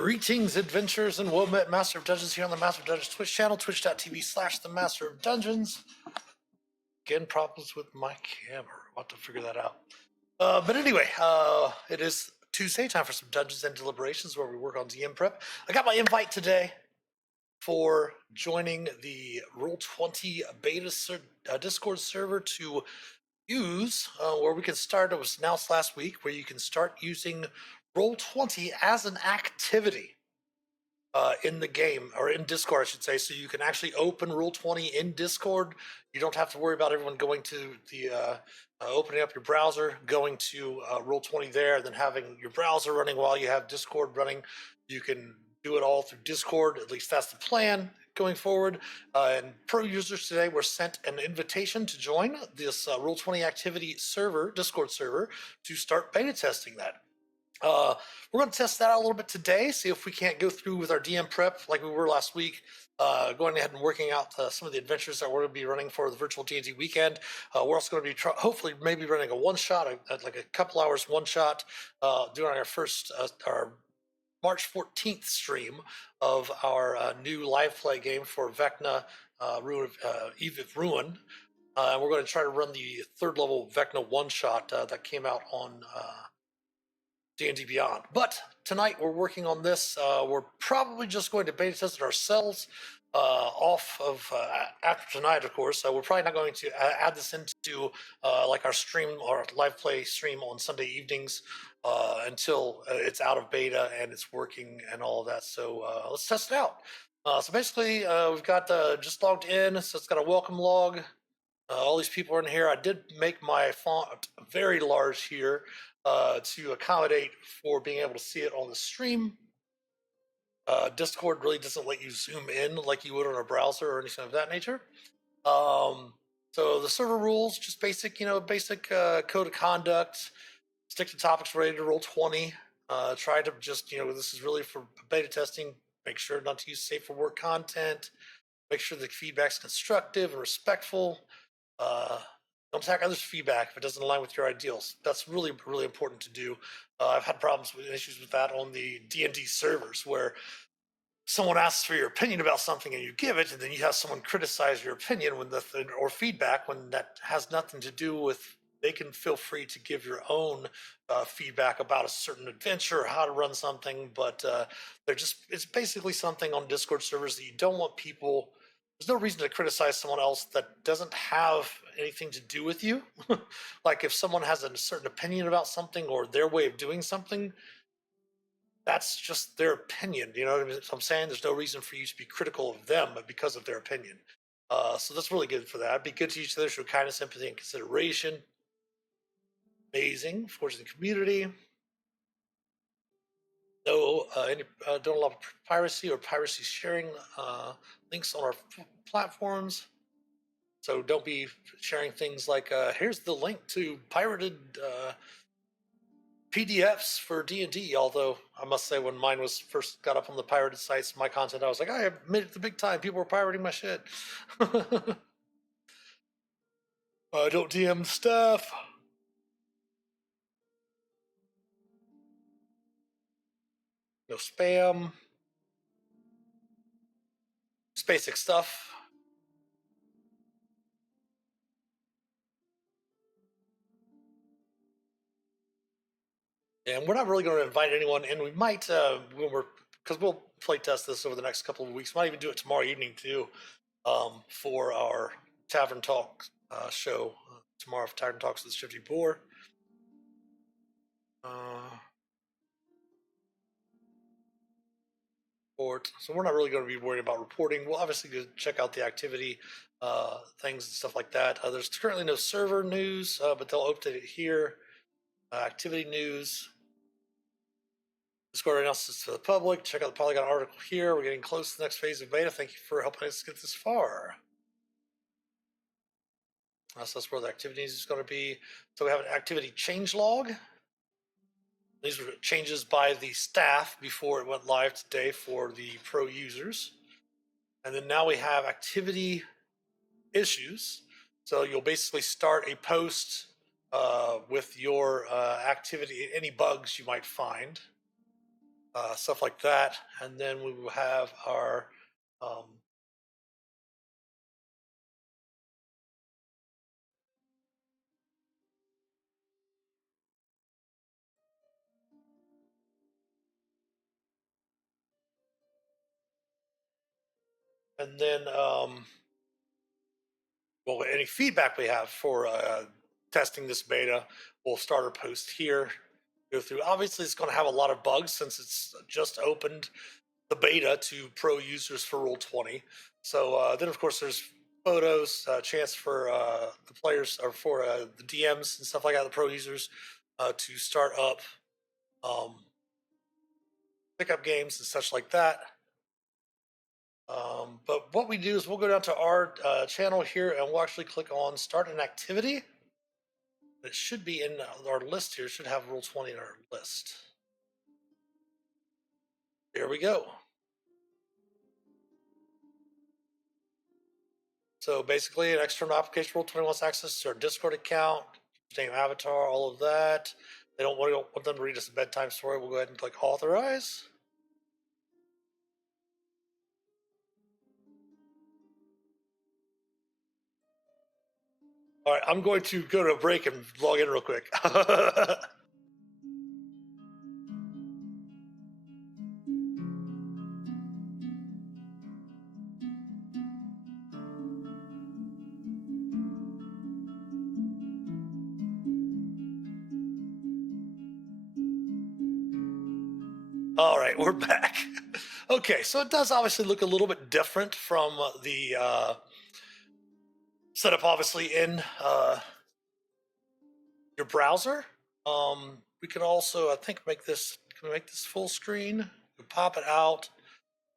Greetings, adventurers, and well met Master of Dungeons here on the Master of Dungeons Twitch channel, twitch.tv/the Master of Dungeons. Again, problems with my camera. I'll have to figure that out. But anyway, it is Tuesday, time for some Dungeons and Deliberations where we work on DM prep. I got my invite today for joining the Roll20 beta Discord server to use, where we can start. It was announced last week, where you can start using Roll20 as an activity in the game, or in Discord, I should say. So you can actually open Roll20 in Discord. You don't have to worry about everyone going to the opening up your browser, going to Roll20 there, and then having your browser running while you have Discord running. You can do it all through Discord. At least that's the plan going forward. And pro users today were sent an invitation to join this Roll20 activity server, Discord server, to start beta testing that. We're going to test that out a little bit today, see if we can't go through with our DM prep like we were last week, going ahead and working out some of the adventures that we're going to be running for the virtual D&D weekend. We're also going to be hopefully maybe running a one-shot, like a couple hours one-shot, doing our first, our March 14th stream of our new live play game for Vecna, Eve of Ruin. And we're going to try to run the third level Vecna one-shot that came out on D&D Beyond. But tonight we're working on this. We're probably just going to beta test it ourselves off of after tonight, of course. We're probably not going to add this into like our stream or live play stream on Sunday evenings until it's out of beta and it's working and all of that. So let's test it out. So basically, we've got just logged in, so it's got a welcome log. All these people are in here. I did make my font very large here to accommodate for being able to see it on the stream. Discord really doesn't let you zoom in like you would on a browser or anything of that nature. So the server rules, just basic, basic code of conduct. Stick to topics related to Roll20. Try to just, this is really for beta testing. Make sure not to use safe for work content. Make sure the feedback's constructive and respectful. Don't attack others' feedback if it doesn't align with your ideals. That's really, really important to do. I've had problems with issues with that on the D&D servers where someone asks for your opinion about something and you give it, and then you have someone criticize your opinion or feedback when that has nothing to do with. They can feel free to give your own feedback about a certain adventure or how to run something, but it's basically something on Discord servers that you don't want people. There's no reason to criticize someone else that doesn't have anything to do with you. Like if someone has a certain opinion about something or their way of doing something, that's just their opinion. You know what I mean? So I'm saying there's no reason for you to be critical of them because of their opinion. So that's really good for that. Be good to each other, show kindness, empathy, and consideration. Amazing, forging the community. No, don't allow piracy or piracy sharing links on our platforms. So don't be sharing things like, here's the link to pirated PDFs for D&D. Although I must say, when mine was first got up on the pirated sites, my content, I was like, I made it the big time. People were pirating my shit. Don't DM stuff. No spam. Just basic stuff. And we're not really going to invite anyone in. We might, because we'll play test this over the next couple of weeks. Might even do it tomorrow evening too, for our Tavern Talk show tomorrow. For Tavern Talks with the Shifty Boar. So we're not really going to be worried about reporting. We'll obviously go check out the activity things and stuff like that. There's currently no server news, but they'll update it here. Activity news. Discord announcements to the public. Check out the Polygon article here. We're getting close to the next phase of beta. Thank you for helping us get this far. So that's where the activity news is going to be. So we have an activity change log. These were changes by the staff before it went live today for the pro users. And then now we have activity issues. So you'll basically start a post with your activity, any bugs you might find. stuff like that. And then we will have our and then well, any feedback we have for testing this beta, we'll start our post here. Go through. Obviously, it's going to have a lot of bugs since it's just opened the beta to pro users for Roll20. So then, of course, there's photos, chance for the players or for the DMs and stuff like that, the pro users, to start up pickup games and such like that. But what we do is we'll go down to our channel here and we'll actually click on start an activity. It should be in our list here. It should have Roll20 in our list. There we go. So basically, an external application Roll20 wants access to our Discord account, name, avatar, all of that. They don't want them to read us a bedtime story. We'll go ahead and click authorize. All right, I'm going to go to a break and log in real quick. All right, we're back. Okay, so it does obviously look a little bit different from the setup, obviously, in your browser. We can also, I think, make this full screen. We pop it out.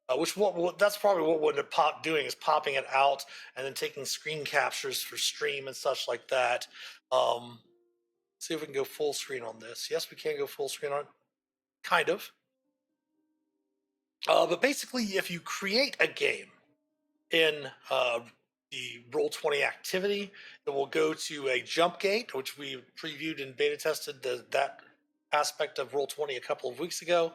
That's probably what would pop doing is popping it out and then taking screen captures for stream and such like that. See if we can go full screen on this. Yes, we can go full screen on it, kind of. But basically, if you create a game in the Roll20 activity, it will go to a jump gate, which we previewed and beta tested that aspect of Roll20 a couple of weeks ago.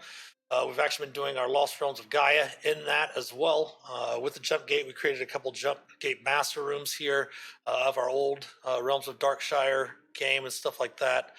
We've actually been doing our Lost Realms of Gaia in that as well. With the jump gate, we created a couple jump gate master rooms here of our old Realms of Darkshire game and stuff like that,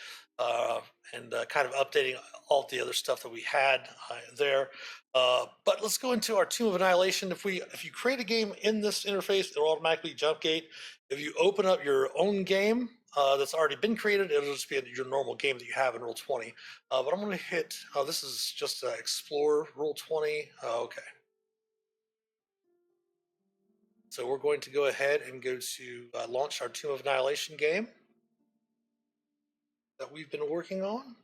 and kind of updating all the other stuff that we had there. But let's go into our Tomb of Annihilation. If you create a game in this interface, it'll automatically jump gate. If you open up your own game that's already been created, it'll just be your normal game that you have in Roll20. But I'm going to hit, this is just Explore Roll20. Okay. So we're going to go ahead and go to launch our Tomb of Annihilation game that we've been working on.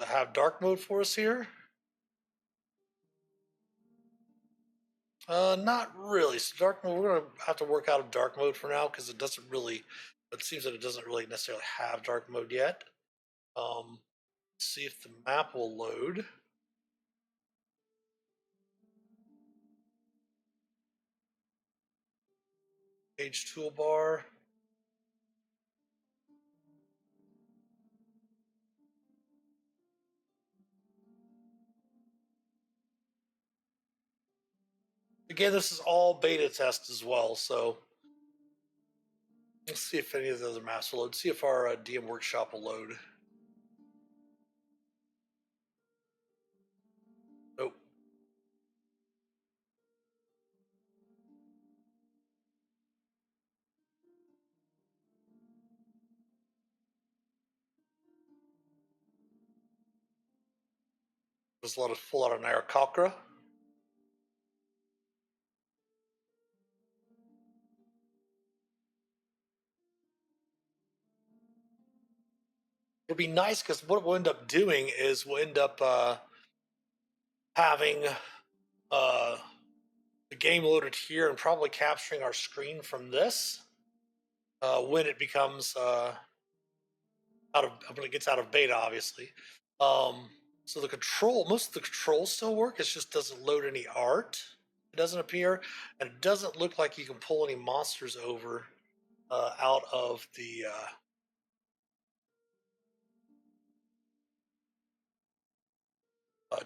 I have dark mode for us here. Not really. So dark mode, we're going to have to work out of dark mode for now because it seems that it doesn't really necessarily have dark mode yet. See if the map will load. Page toolbar. Again, this is all beta test as well, so let's see if any of the other maps will load. See if our DM workshop will load. Nope. There's a lot of full out of Nairakakra. It'll be nice because what we'll end up doing is we'll end up having the game loaded here and probably capturing our screen from this when it becomes when it gets out of beta, obviously. So most of the controls still work. It just doesn't load any art. It doesn't appear, and it doesn't look like you can pull any monsters over. out of the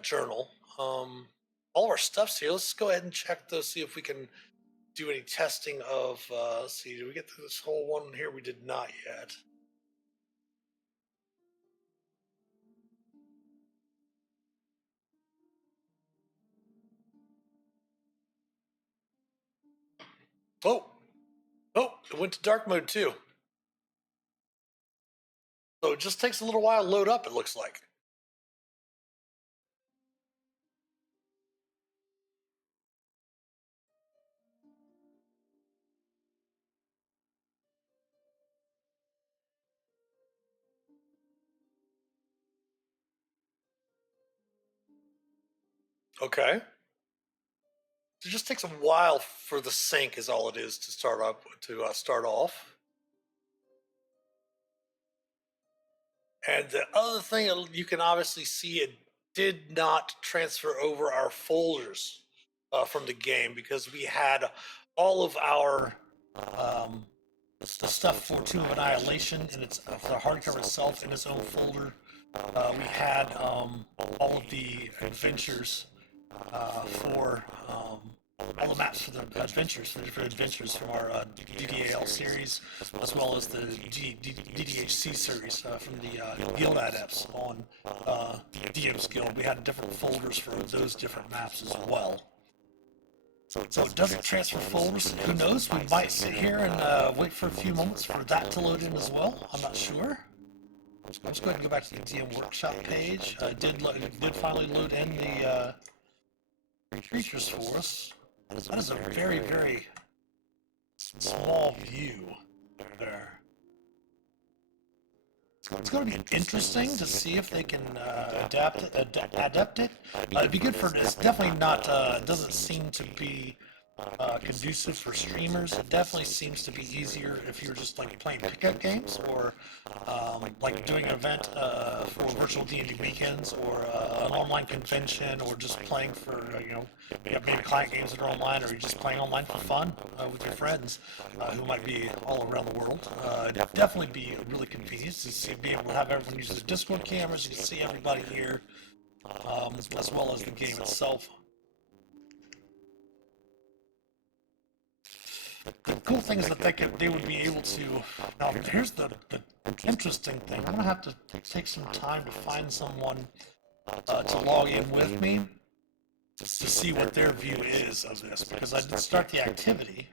journal. All of our stuff's here. Let's go ahead and check those, see if we can do any testing of, let's see, did we get through this whole one here? We did not yet. Oh, it went to dark mode too. So it just takes a little while to load up, it looks like. Okay. It just takes a while for the sync, is all it is, to start off. And the other thing you can obviously see, it did not transfer over our folders from the game, because we had all of our the stuff for Tomb of Annihilation and its the hardcover itself in its own folder. We had all of the adventures for all the maps for the adventures, for the different adventures from our DDAL series, as well as the DDHC series from the Guild Adepts on DM's Guild. We had different folders for those different maps as well. So it doesn't transfer folders. Who knows? We might sit here and wait for a few moments for that to load in as well. I'm not sure. Let's go ahead and go back to the DM Workshop page. It did finally load in the creatures for us. That is a very, very small view there. It's going to be interesting to see if they can adapt it. It'd be good for. It's definitely not. Doesn't seem to be conducive for streamers. It definitely seems to be easier if you're just like playing pickup games, or like doing an event for virtual D&D weekends, or an online convention, or just playing for you have maybe client games that are online, or you're just playing online for fun with your friends who might be all around the world. It'd definitely be really convenient to be able to have everyone use the Discord cameras. You can see everybody here, as well as the game itself. The cool thing is that they would be able to. Now, here's the interesting thing. I'm gonna have to take some time to find someone to log in with me to see what their view is of this, because I did start the activity.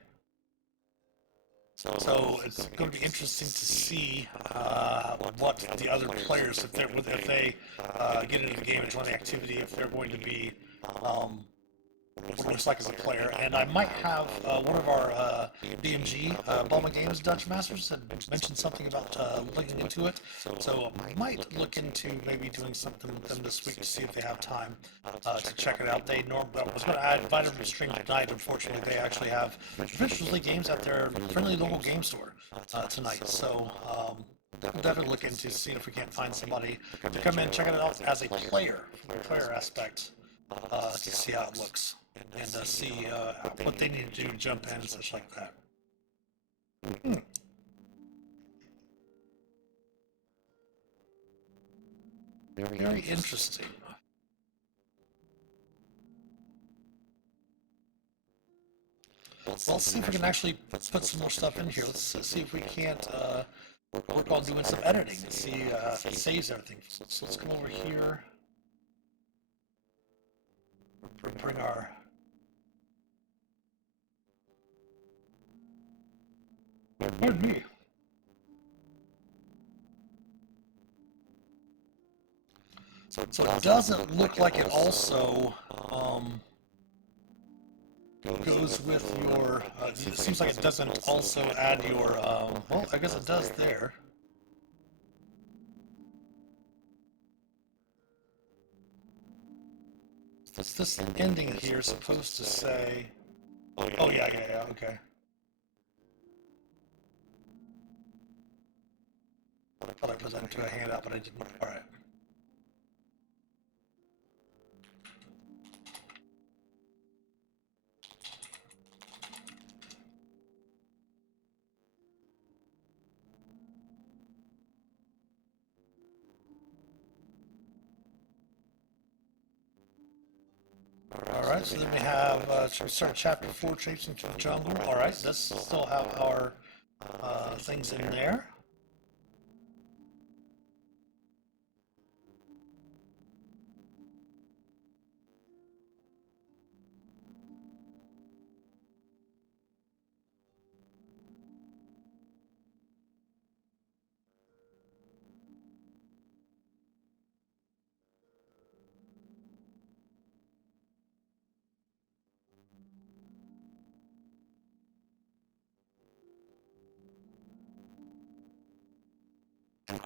So it's going to be interesting to see what the other players, if they get into the game and join the activity, if they're going to be what it looks like as a player. And I might have one of our BMG Balma Games Dutch Masters had mentioned something about looking into it, so I might look into maybe doing something with them this week to see if they have time to check it out. I was going to invite them to stream tonight. Unfortunately, they actually have Adventures League games at their friendly local game store tonight, so we'll definitely look into seeing if we can't find somebody to come in and check it out as a player, from the player aspect, to see how it looks, and see what they need to do to jump in and such like that. Very interesting. Well, let's see if we can actually put some more stuff in here. Let's see if we can't work on doing some editing and see if it saves everything. So let's come over here. Bring our... Pardon me. So it doesn't look like it also goes with your, it seems like it doesn't also add your, well, I guess it does there. This ending here supposed to say, oh yeah, okay. I thought I put that into a handout, but I didn't. Alright. All right, so then we have, should we start chapter 4, Chase into the Jungle? All right, let's still have our things in there.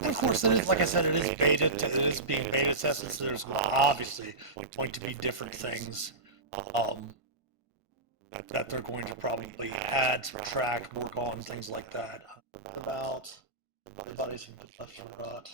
And of course, it is, like I said, it is beta. It is being beta tested, so there's obviously going to be different things that they're going to probably add, subtract, work on, things like that. About the bodies from left to rot.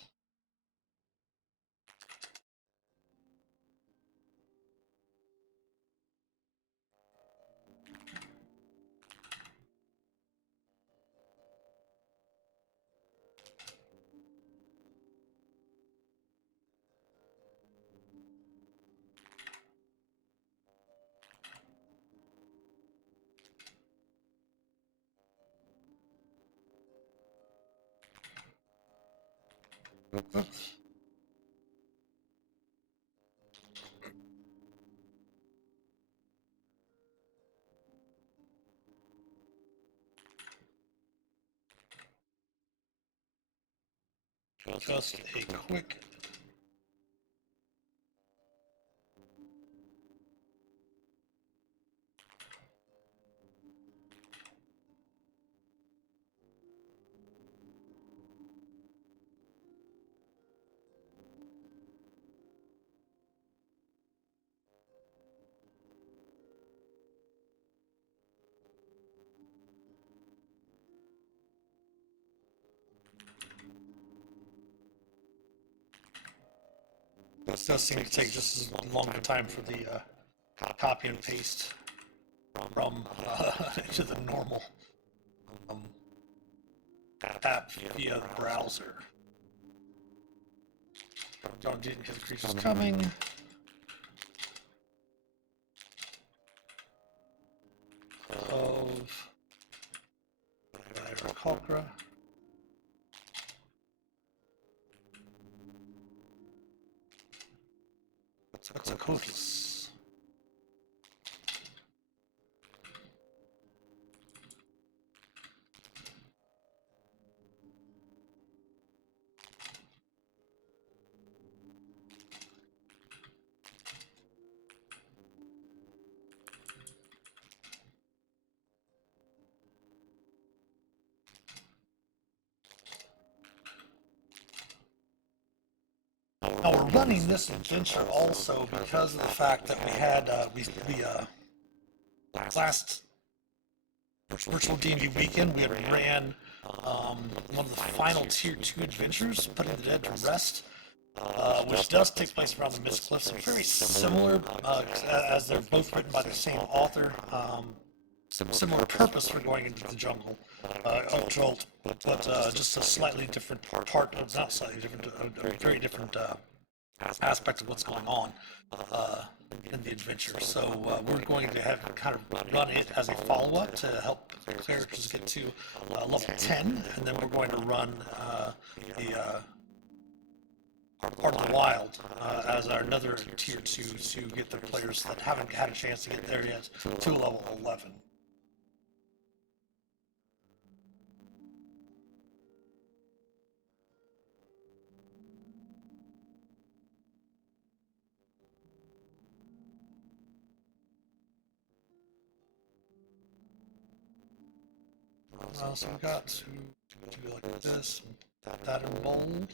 Oops. Just a quick. It does seem to take just as long of a time for the copy and paste from to the normal um, app via the browser. Don't need his creatures coming. Of Culcra. What's a Coatless? Now we're running this adventure also because of the fact that we had last virtual D&D weekend we had ran one of the final tier 2 adventures, Putting the Dead to Rest, which does take place around the Mist Cliffs. They're very similar as they're both written by the same author. Similar purpose for going into the jungle of Jolt, but just a slightly different part, not slightly different, a very different aspect of what's going on in the adventure. So we're going to have kind of run it as a follow-up to help the characters get to level 10, and then we're going to run the Part of the Wild as our another tier 2 to get the players that haven't had a chance to get there yet to level 11. So we got to do like this, that in bold.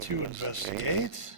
To investigate.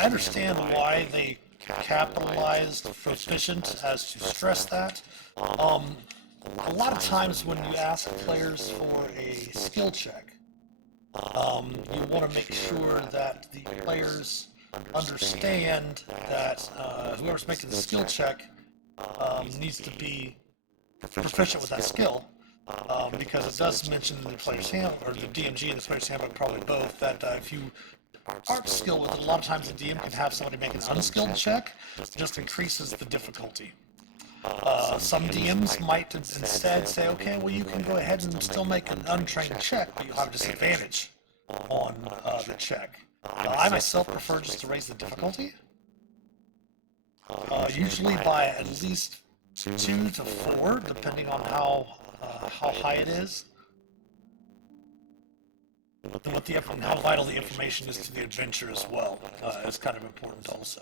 I understand why they capitalized proficient as to stress that. A lot of times when you ask players for a skill check, you want to make sure that the players understand that whoever's making the skill check needs to be proficient with that skill. Because it does mention in the player's handbook, or the DMG and the player's handbook, probably both, that if you aren't skilled with it, a lot of times the DM can have somebody make an unskilled check, just increases the difficulty. Some DMs might instead say, okay, well, you can go ahead and still make an untrained check, but you'll have a disadvantage on the check. I myself prefer just to raise the difficulty, usually by at least 2 to 4, depending on how high it is, and how vital the information is to the adventure as well. Is kind of important also.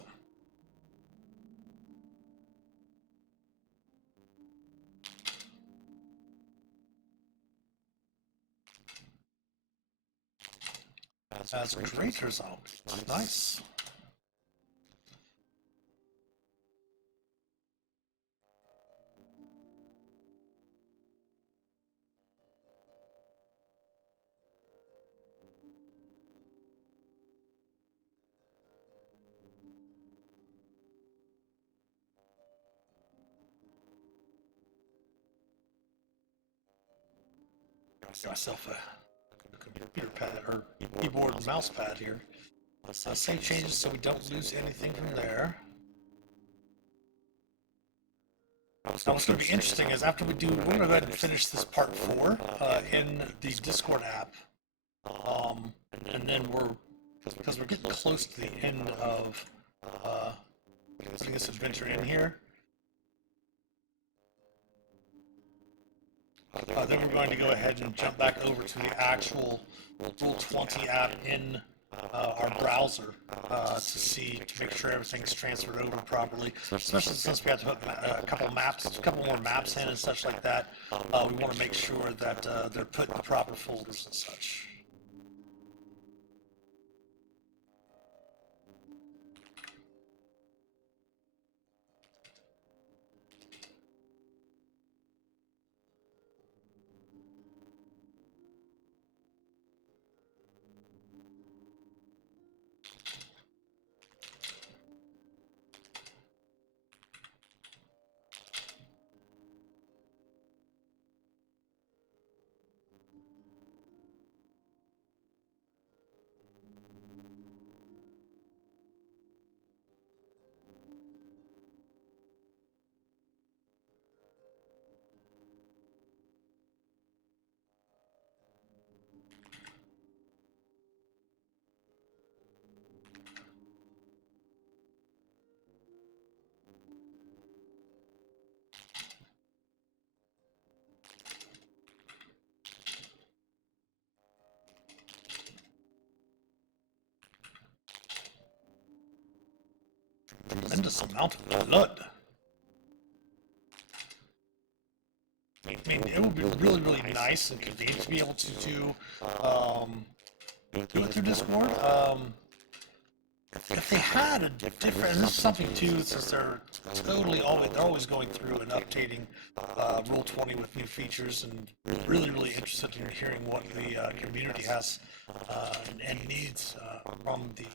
As creators out. Nice. Got myself a computer pad or keyboard and mouse pad here. Save changes so we don't lose anything from there. Now what's going to be interesting is after we're going to go ahead and finish this part 4 in the Discord app. And then because we're getting close to the end of putting this adventure in here. Then we're going to go ahead and jump back over to the actual Roll20 app in our browser to make sure everything's transferred over properly. Especially since we have to put a couple more maps in and such like that. We want to make sure that they're put in the proper folders and such. Tremendous amount of blood. I mean, it would be really, really nice and convenient to be able to do it through Discord. If they had a different, and this is something too, since they're always going through and updating Roll20 with new features, and really, really interested in hearing what the community has and needs from the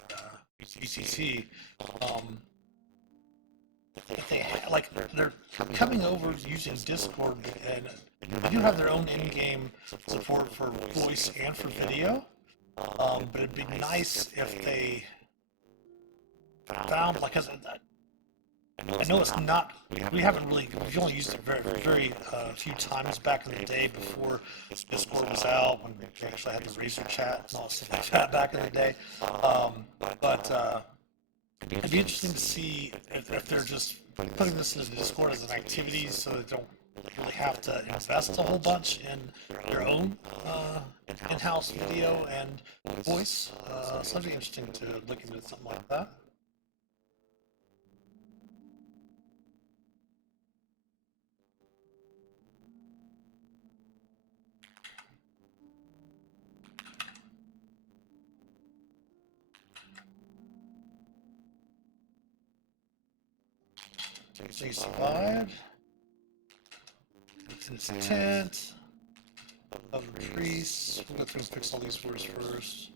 BCC. If they're coming over using Discord, and they do have their own in-game support for voice and for video, but it'd be nice if they found, like, I know it's not, we've only used it very few times back in the day before Discord was out, when we actually had the Razor chat and all stuff like that back in the day. But it'd be interesting to see if they're just putting this into Discord as an activity so they don't really have to invest a whole bunch in their own in-house video and voice. So it'd be interesting to look into something like that. So you survive. It's in his tent. Of the priests. We'll go through and fix all these words first.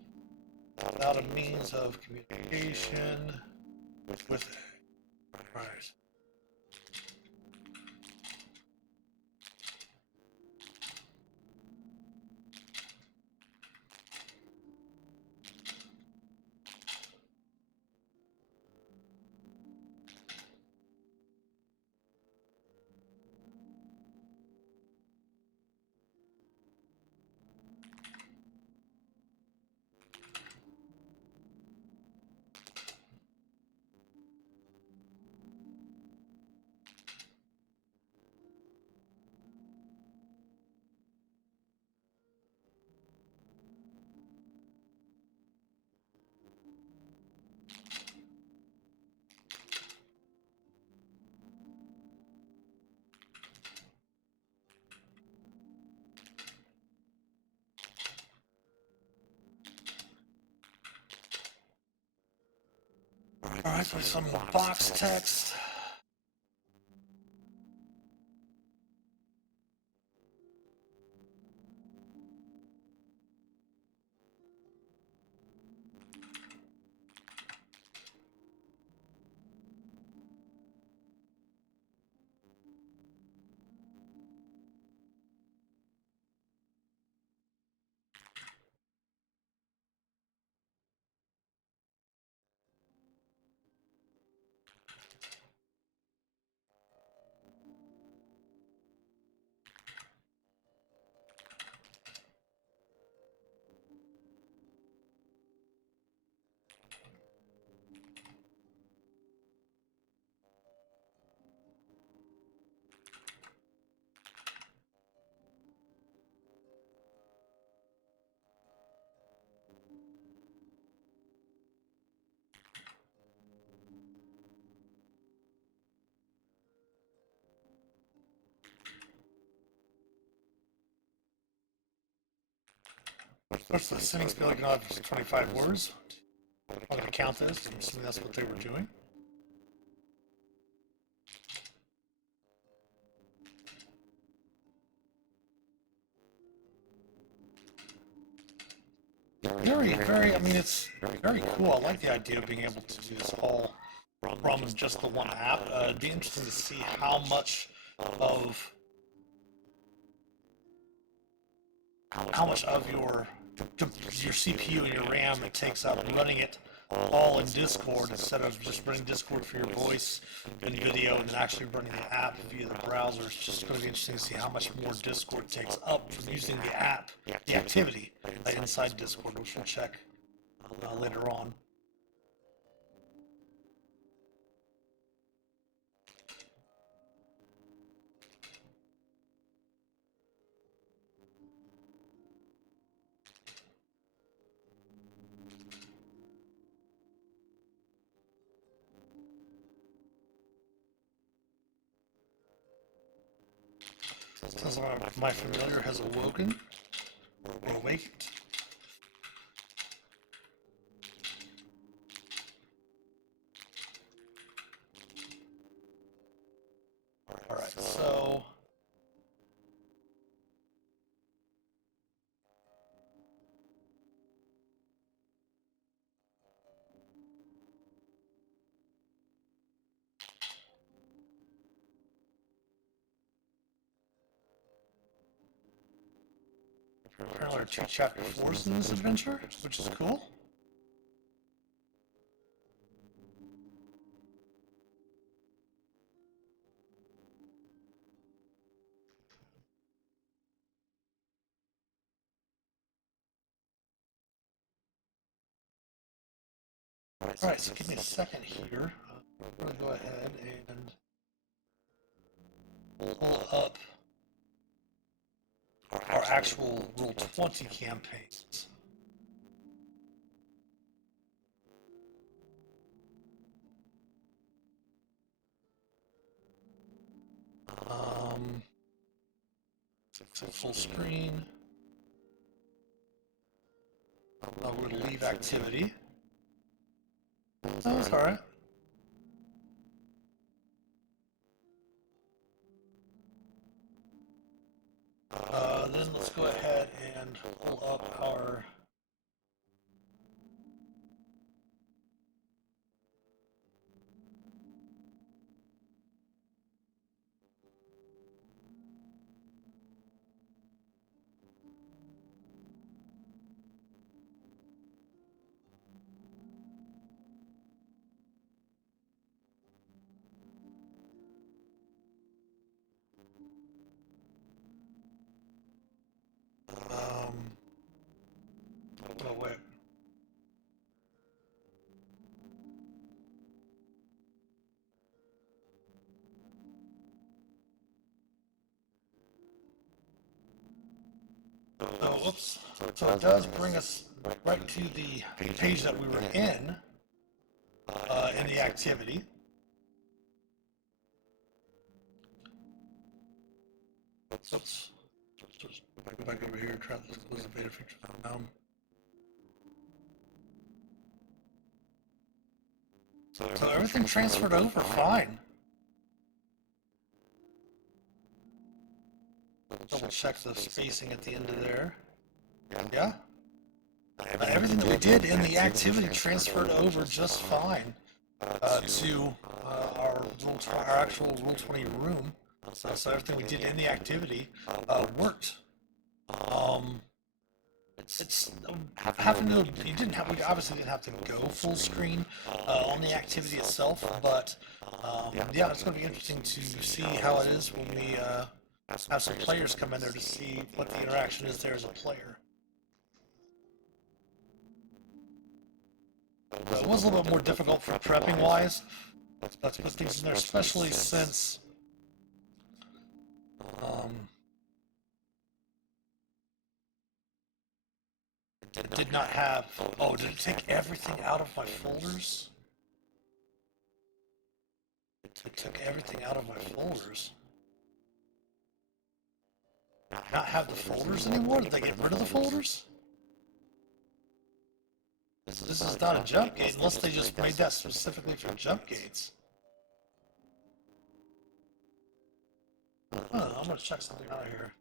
Without a means of communication with. Right. Alright, so some box text. Of course, the sending spell can have 25 words. I'm going to count this. I'm assuming that's what they were doing. Very, I mean, it's very cool. I like the idea of being able to do this all from just the one app. It'd be interesting to see how much of your CPU and your RAM it takes up running it all in Discord instead of just running Discord for your voice and video and then actually running the app via the browser. It's just going to be interesting to see how much more Discord takes up from using the app, the activity inside Discord, which we'll check later on. Sounds like my familiar has awoken or awakened. Alright, so apparently there are 2 chapter 4s in this adventure, which is cool. Alright, so give me a second here. I'm going to go ahead and pull up our actual Roll20 campaigns. So full screen. We're going to leave activity. Oh, that's alright. Then let's go ahead and pull up our oh wait. Oh, whoops. So it does bring us right to the page that we were in the activity. Oops. Just go back over here, try to close the beta features down. So everything transferred over fine. Double check the spacing at the end of there. Yeah. Everything that we did in the activity transferred over just fine to our actual Rule 20 room. So everything we did in the activity worked. It's having to, you didn't have, we obviously didn't have to go full screen on the activity itself, but yeah, it's going to be interesting to see how it is when we have some players come in there to see what the interaction is there as a player. It was a little bit more difficult for prepping wise. Let's put things in there, especially since it did not have. Oh, did it take everything out of my folders? It took everything out of my folders. Not have the folders anymore? Did they get rid of the folders? This is not a jump gate unless they just made that specifically for jump gates. I'm gonna check something out here.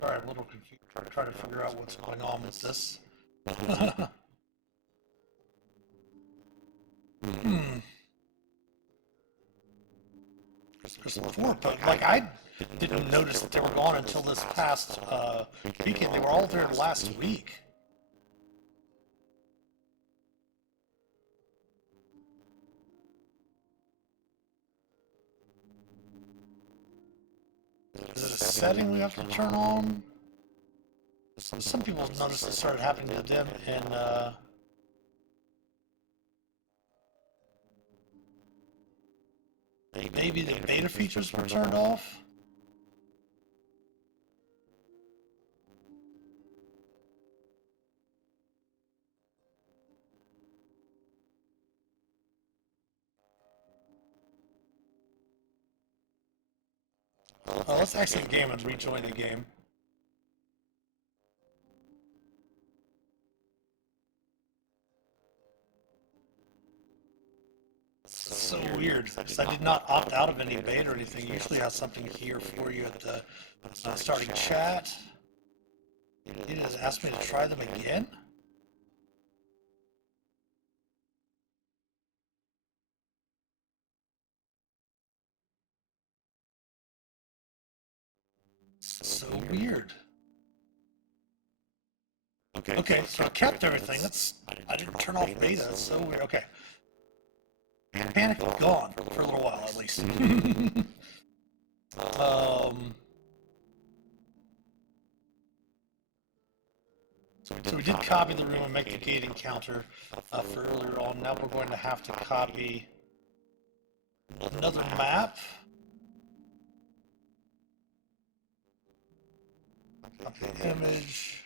Sorry, I'm a little confused. Trying to figure out what's going on with this. Before, but like I didn't notice that they were gone until this past weekend. They were all there last week. Is it a setting we have to turn on? Some people noticed it started happening to them in maybe the beta features were turned off. Oh, let's exit the game and rejoin the game. So weird, because I did not opt out of any beta or anything. You usually have something here for you at the starting chat. It has asked me to try them again. So weird. Okay, so I kept everything. I didn't turn off beta. That's so weird. Okay. Panic gone for a little while at least. So we did copy the room and make the gating counter for earlier on. Now we're going to have to copy another map. Copy the image.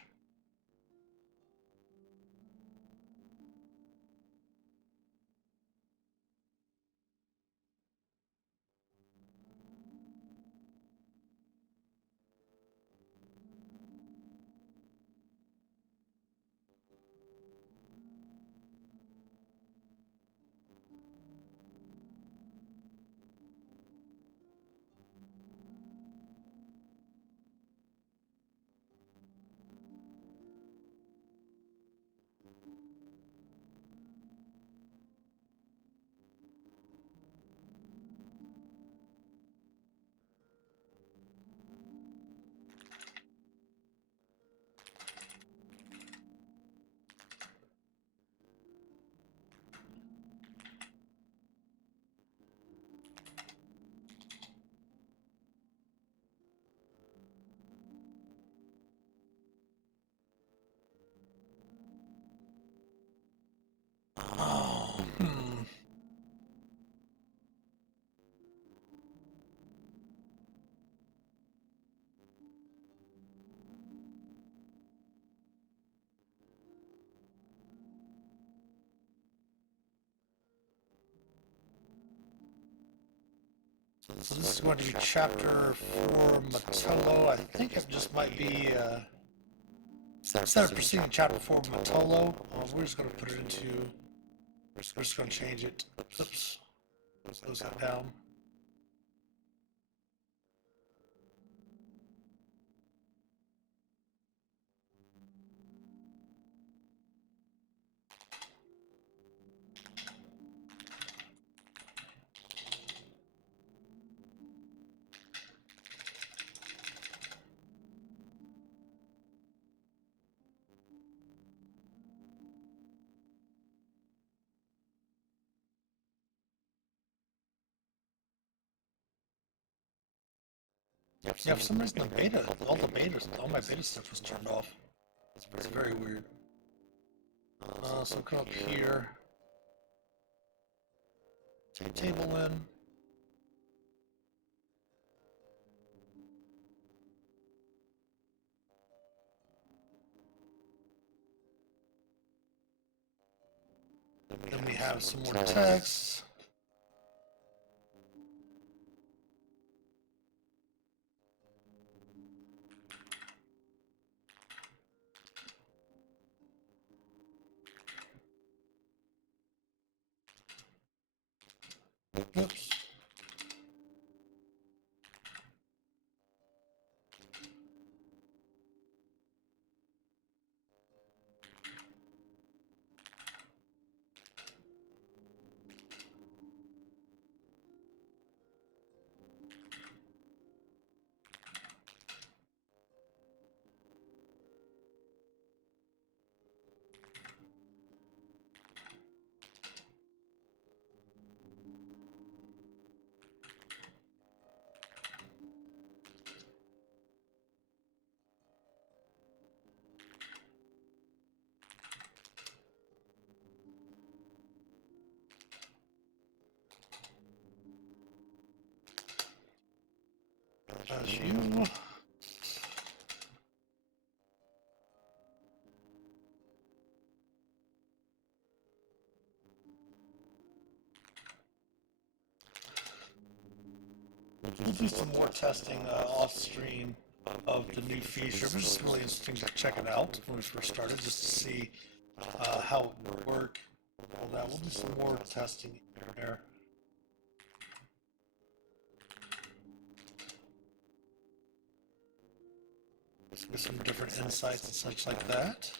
So this is going to be chapter 4, Matolo. I think it just might be, instead of proceeding chapter 4, Matolo, we're just going to put it into, we're just going to change it. Oops. Close that down. Yeah, for some reason the beta, all my beta stuff was turned off. It's very weird. So come up here. Table in. Then we have some more text. Oops. As you. We'll do some more testing off stream of the new feature. It was just really interesting to check it out when we first started, just to see how it would work. All that. We'll do some more testing there. Get some different insights and such like that.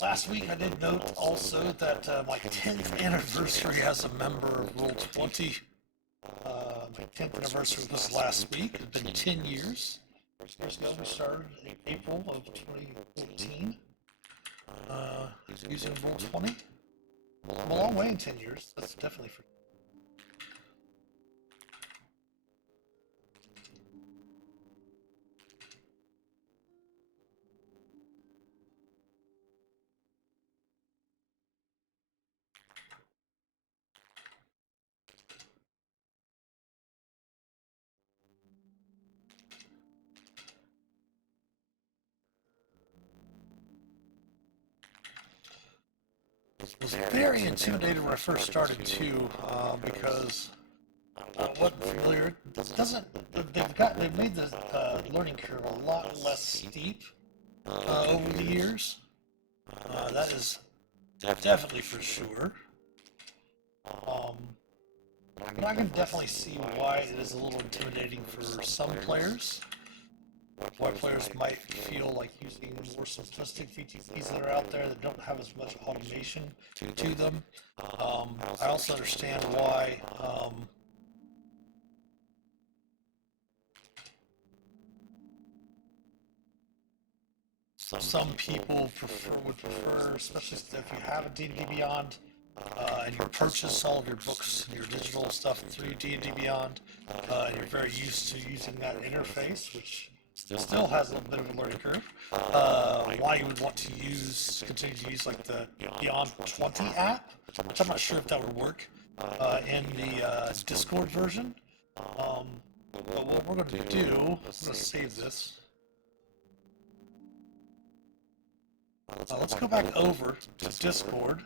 Last week I did note also that my 10th anniversary as a member of Rule 20. My 10th anniversary was last week. It's been 10 years. Years ago, we started in April of 2014 using Rule 20. Well, I'm waiting 10 years. That's definitely for. I was very intimidated when I first started too, because I wasn't familiar. It doesn't they've made the learning curve a lot less steep over the years. That is definitely for sure. Um, but I can definitely see why it is a little intimidating for some players. Why players might feel like using more simplistic VTPs that are out there that don't have as much automation to them. I also understand why some people would prefer, especially if you have a D&D Beyond, and you purchase all of your books, your digital stuff through D&D Beyond, and you're very used to using that interface, which still has a little bit of a learning curve. Why you would want to continue to use like the Beyond 20 app, which I'm not sure if that would work in the Discord version. But what we're going to do, I'm going to save this. Let's go back over to Discord.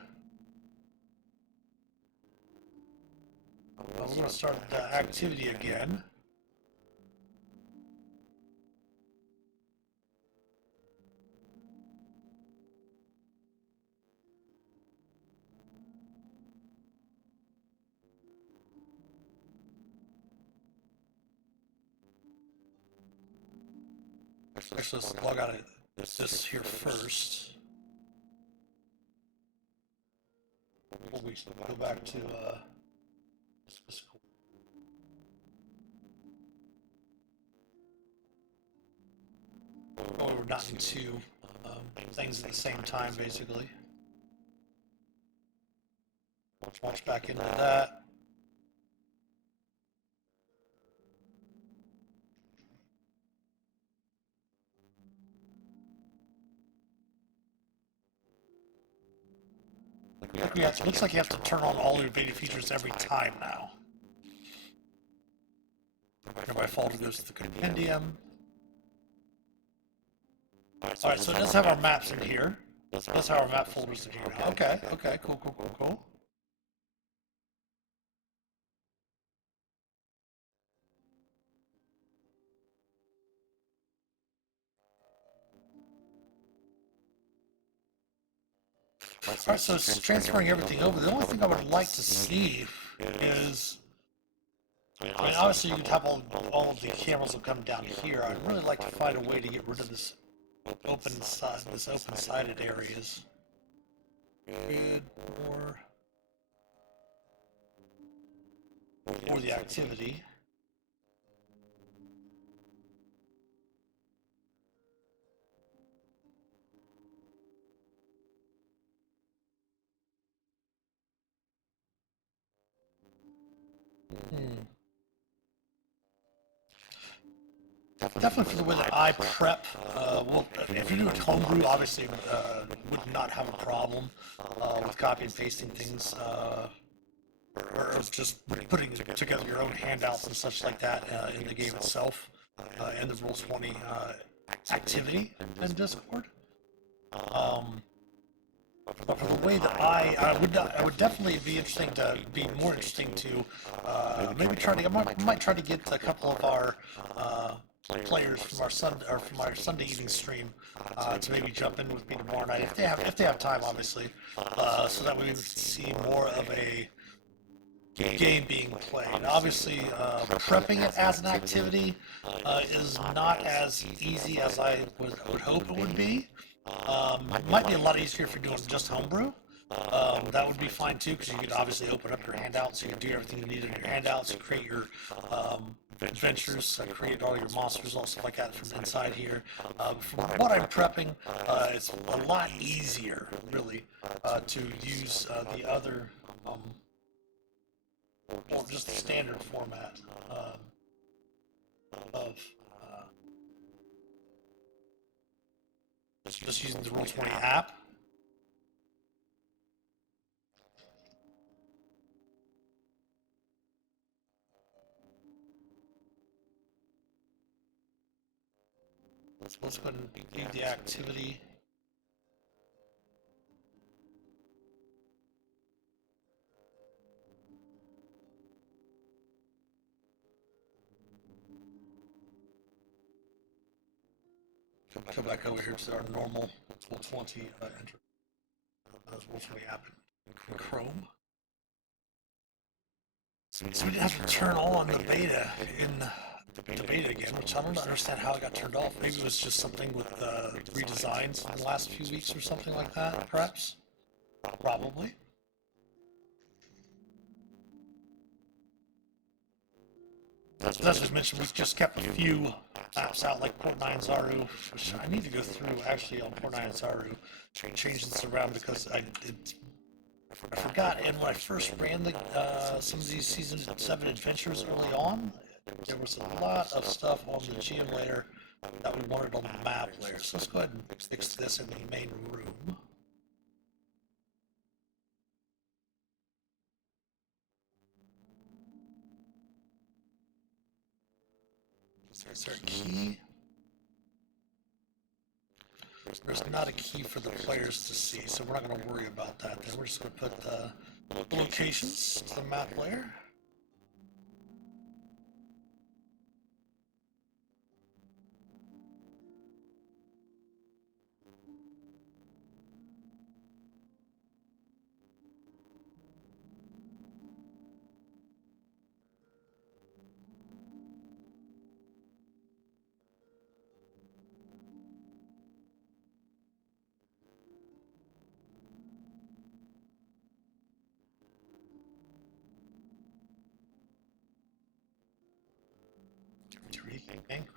We're going to start the activity again. Actually, let's log out of this here first. Before we go back to Discord. We're not in two things at the same time, basically. Launch back into that. It looks like you have to turn on all your beta features every time now. By default, it goes to the compendium. Alright, so it does have our maps in here. It does have our map folders in here. Okay, cool. Alright, so it's transferring everything over. The only thing I would like to see is, I mean, obviously you could have all of the cameras will come down here. I'd really like to find a way to get rid of this open-sided areas. Good, or the activity. Definitely for the way that I prep. Well, if you're doing homebrew, obviously would not have a problem with copy and pasting things, or just putting together your own handouts and such like that in the game itself, in the Roll20 activity in Discord. But for the way that I would definitely be more interesting to maybe I might try to get a couple of our players from our Sunday evening stream to maybe jump in with me tomorrow night if they have time, obviously, so that we can see more of a game being played. Obviously, prepping it as an activity is not as easy as I would hope it would be. It might be a lot easier if you're doing just homebrew. That would be fine too, because you could obviously open up your handouts, you can do everything you need in your handouts, create your adventures, create all your monsters, all stuff like that from inside here. From what I'm prepping, it's a lot easier, really, to use the other, well, just the standard format of just using the Roll20 app. Let's go ahead and leave the activity. Come back over here to our normal Roll20 enter Roll20 app in Chrome. So we didn't have to turn on the beta in the beta again, which I don't understand how it got turned off. Maybe it was just something with redesigns in the last few weeks or something like that, perhaps? Probably. As I mentioned, we've just kept a few maps out, like Port 9 Zaru, which I need to go through actually on Port 9 Zaru, change this around because I forgot. And when I first ran some of these Season 7 adventures early on, there was a lot of stuff on the GM layer that we wanted on the map layer. So let's go ahead and fix this in the main room. Is there a key? There's not a key for the players to see, so we're not going to worry about that. Then we're just going to put the locations to the map layer. Angry.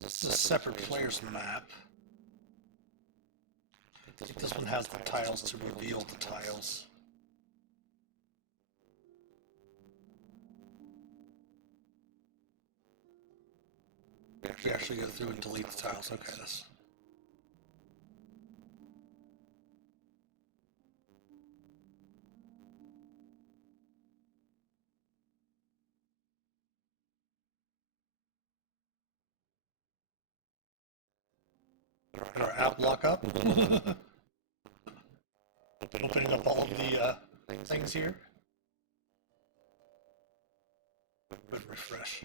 This is a separate player's map. I think this one has the tiles to reveal the tiles. We actually go through and delete the tiles. Okay, this. And our app lockup. Opening up all of the things here. Good refresh.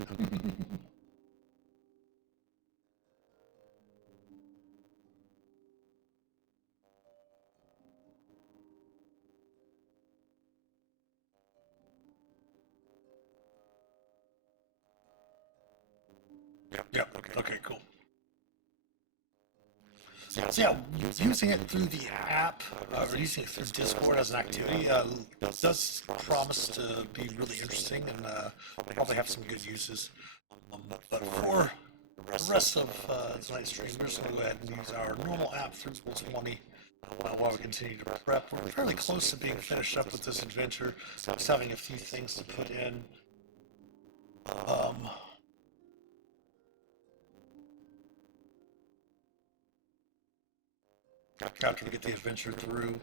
Yep. Okay. Cool. So yeah, using it through the app or using it through Discord as an activity does promise to be really interesting and probably have some good uses. But for the rest of tonight's stream, we're just going to go ahead and use our normal app through Roll20 while we continue to prep. We're fairly close to being finished up with this adventure. Just having a few things to put in. After we get the adventure through,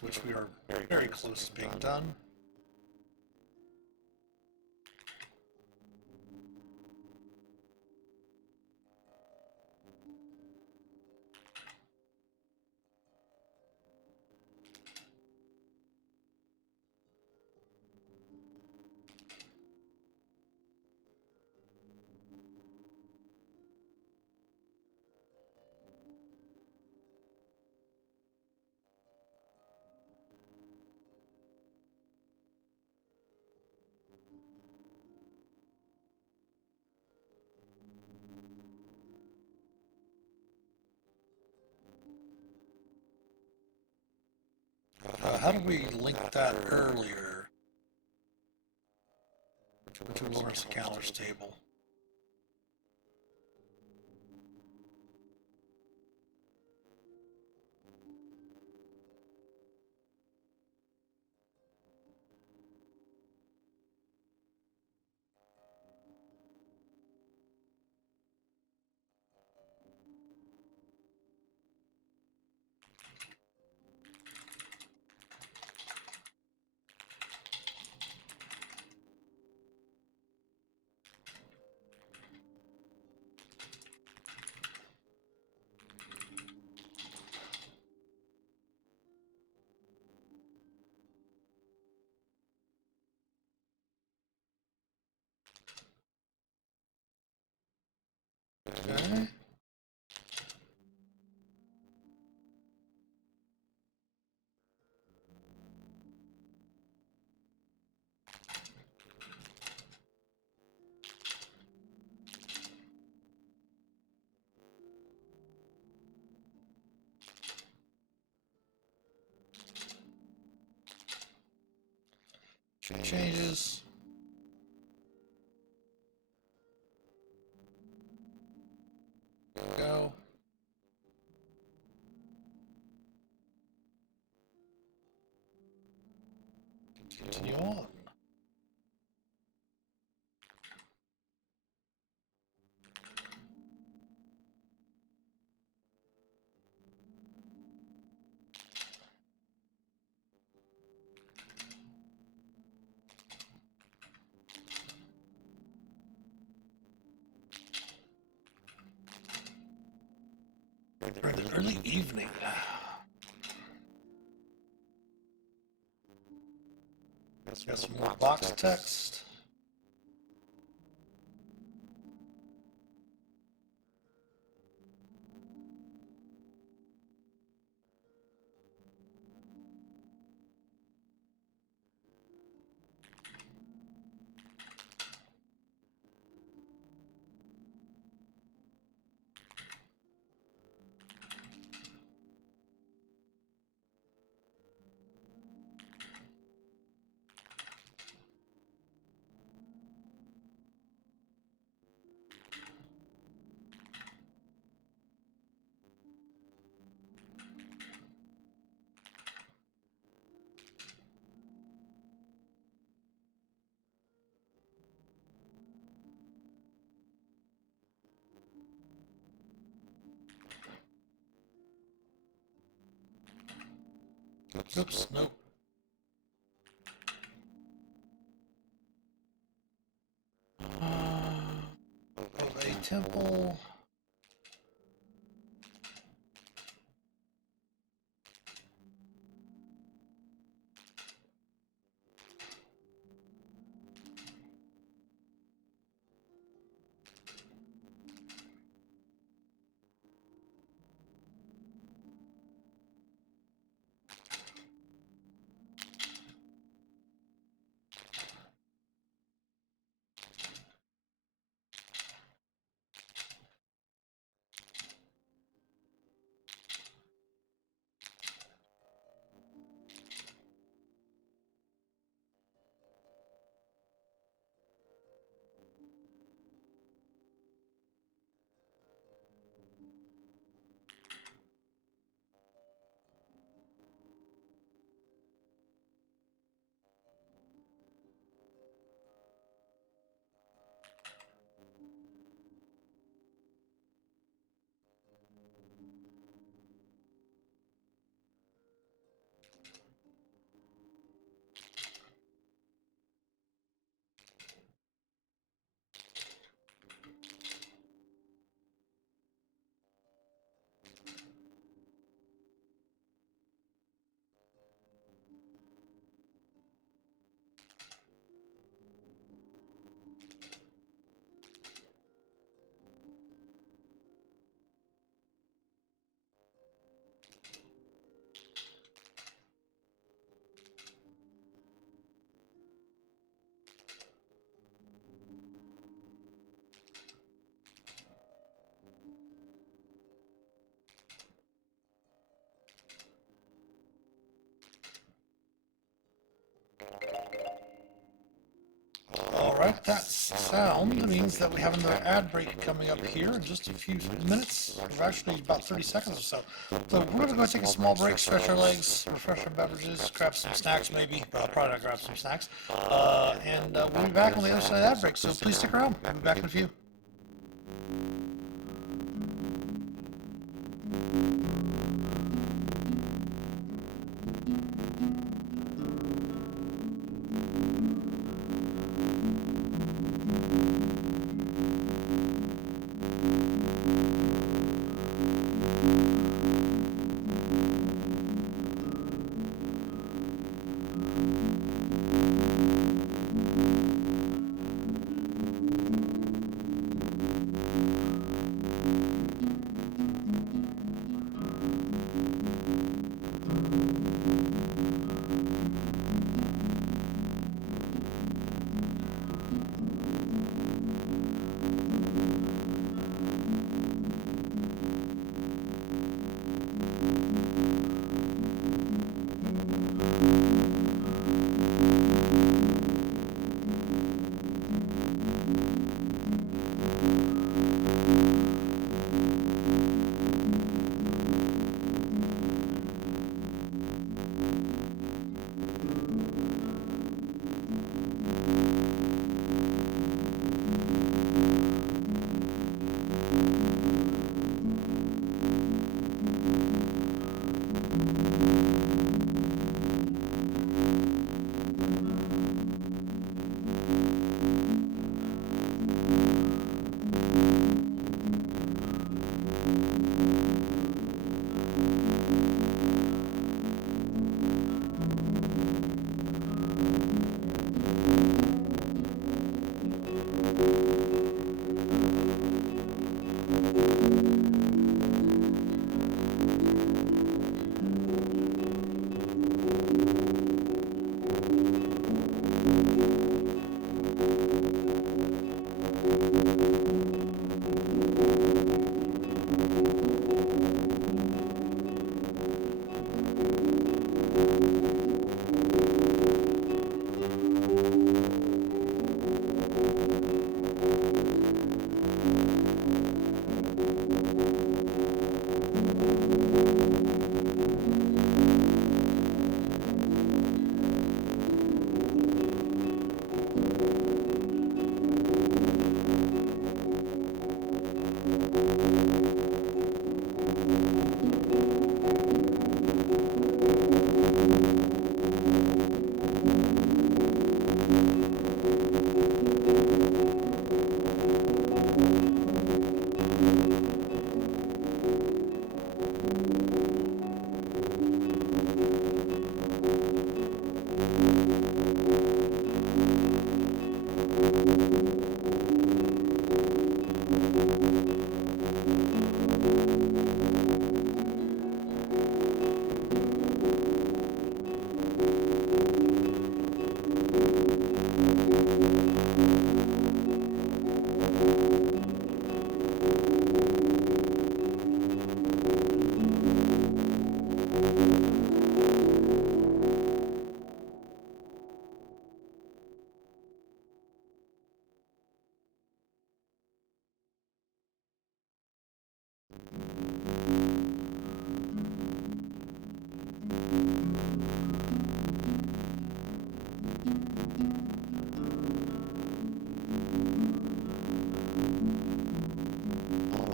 which we are very close to being done. how do we link that earlier to Lawrence Calendars table? Okay. Changes. Go. Continue on. We're in the early evening. Got some more box text. Oops, nope. Of a temple. Alright, that sound means that we have another ad break coming up here in just a few minutes, or actually about 30 seconds or so. So we're going to go take a small break, stretch our legs, refresh our beverages, grab some snacks maybe, probably not grab some snacks, and we'll be back on the other side of that break, so please stick around. We'll be back in a few.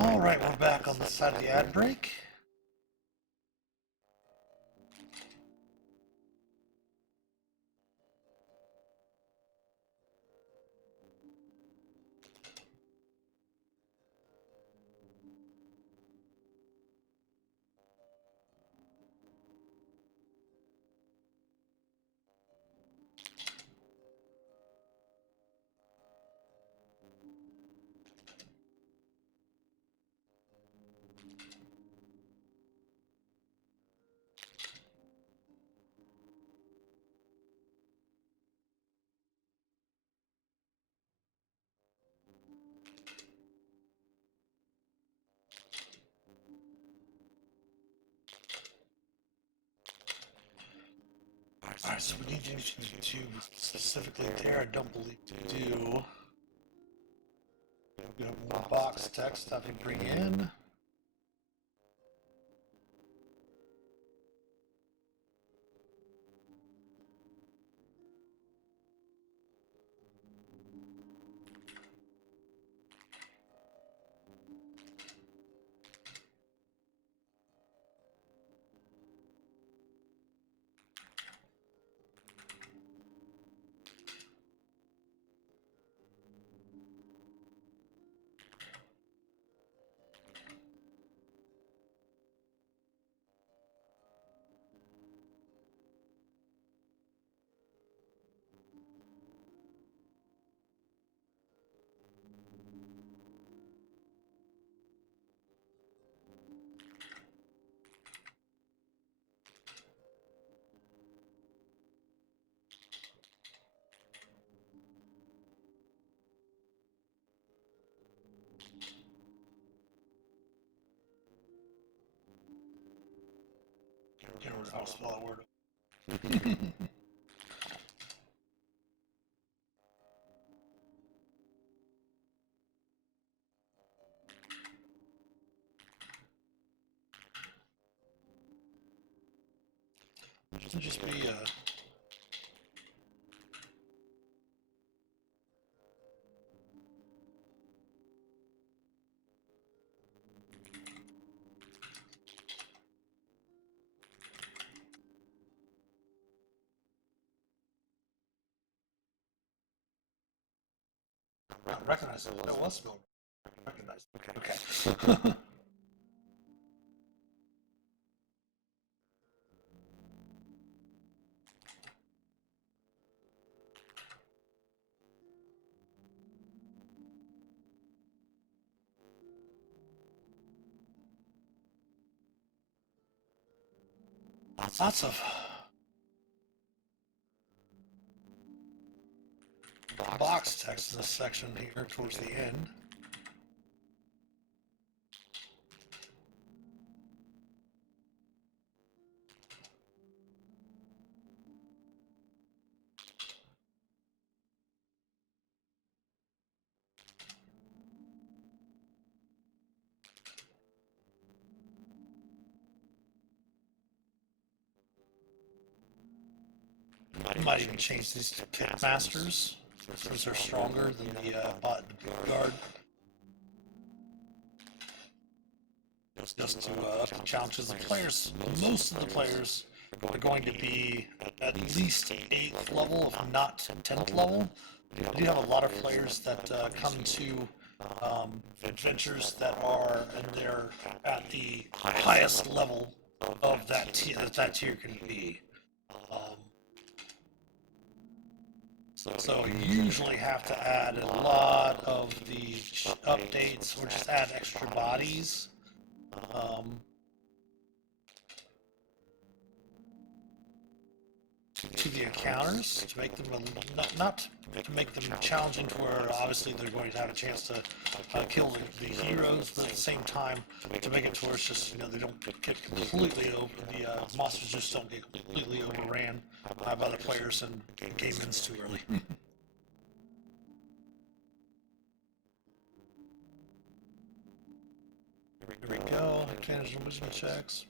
Alright, we're back on the side of the ad break. Alright, so we need you to specifically there. I don't believe we do. We have more box text stuff you bring in. Can't remember how to spell that word. Just be recognize it. That was spelled. Recognize. Okay. Lots of box text in this section here towards the end. You might even change these to pit masters, since they're stronger than the pit guard. Just to up the challenges. The players, most of the players are going to be at least 8th level, if not 10th level. We do have a lot of players that come to adventures that are, and they're at the highest level of that tier can be. So you usually have to add a lot of the updates or just add extra bodies. To the encounters to make them not to make them challenging to where obviously they're going to have a chance to kill the heroes, but at the same time to make it to where it's just, you know, they don't get completely over, the monsters just don't get completely overran by other players and the game ends too early. Here we go. Advantage and wisdom checks.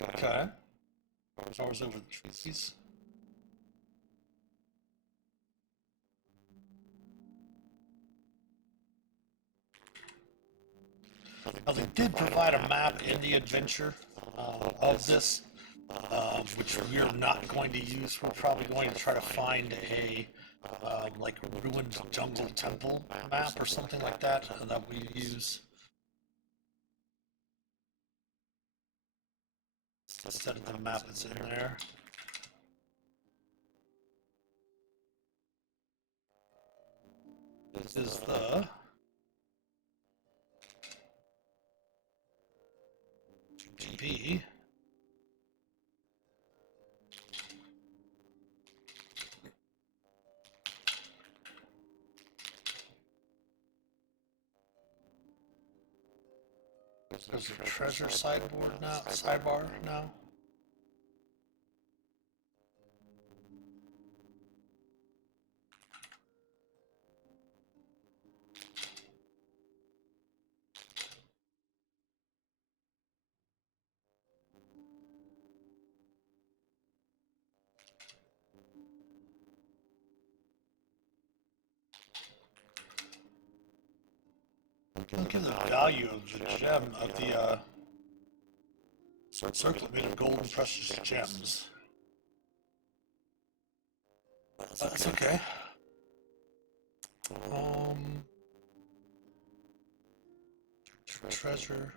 Okay. Towers over the trees. Now they did provide a map in the adventure of this, which we're not going to use. We're probably going to try to find a like a ruined jungle temple map or something like that that we use instead of the map that's in there. This is the GP. There's a treasure sideboard now, sidebar now. Look at the value of the gem, of the circlet made of gold and precious gems. That's okay. Treasure.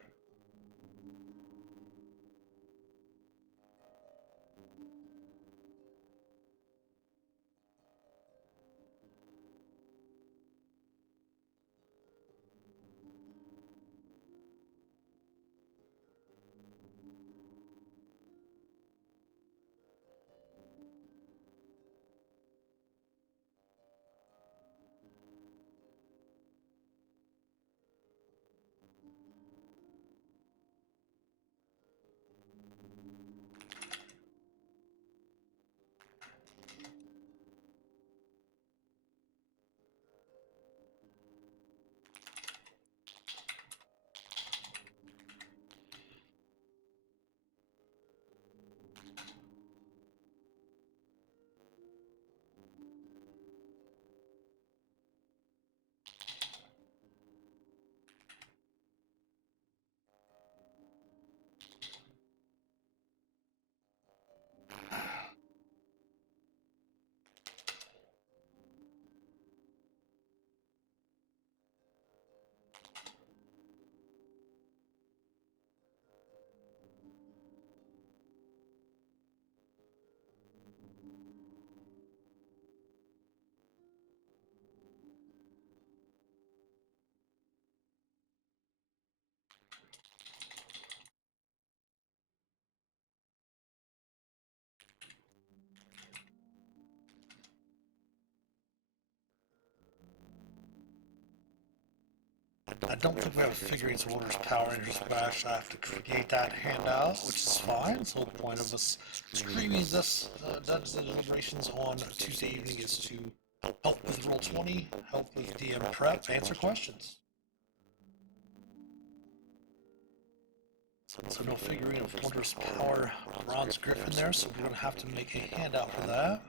I don't think we have figurines of Orders Power Rangers Bash. I have to create that handout, which is fine. So the point of us streaming this Dungeons and Deliberations on Tuesday evening is to help with Roll20, help with DM prep, answer questions. So no figurine of Wondrous Power Bronze Griffin there, so we're going to have to make a handout for that.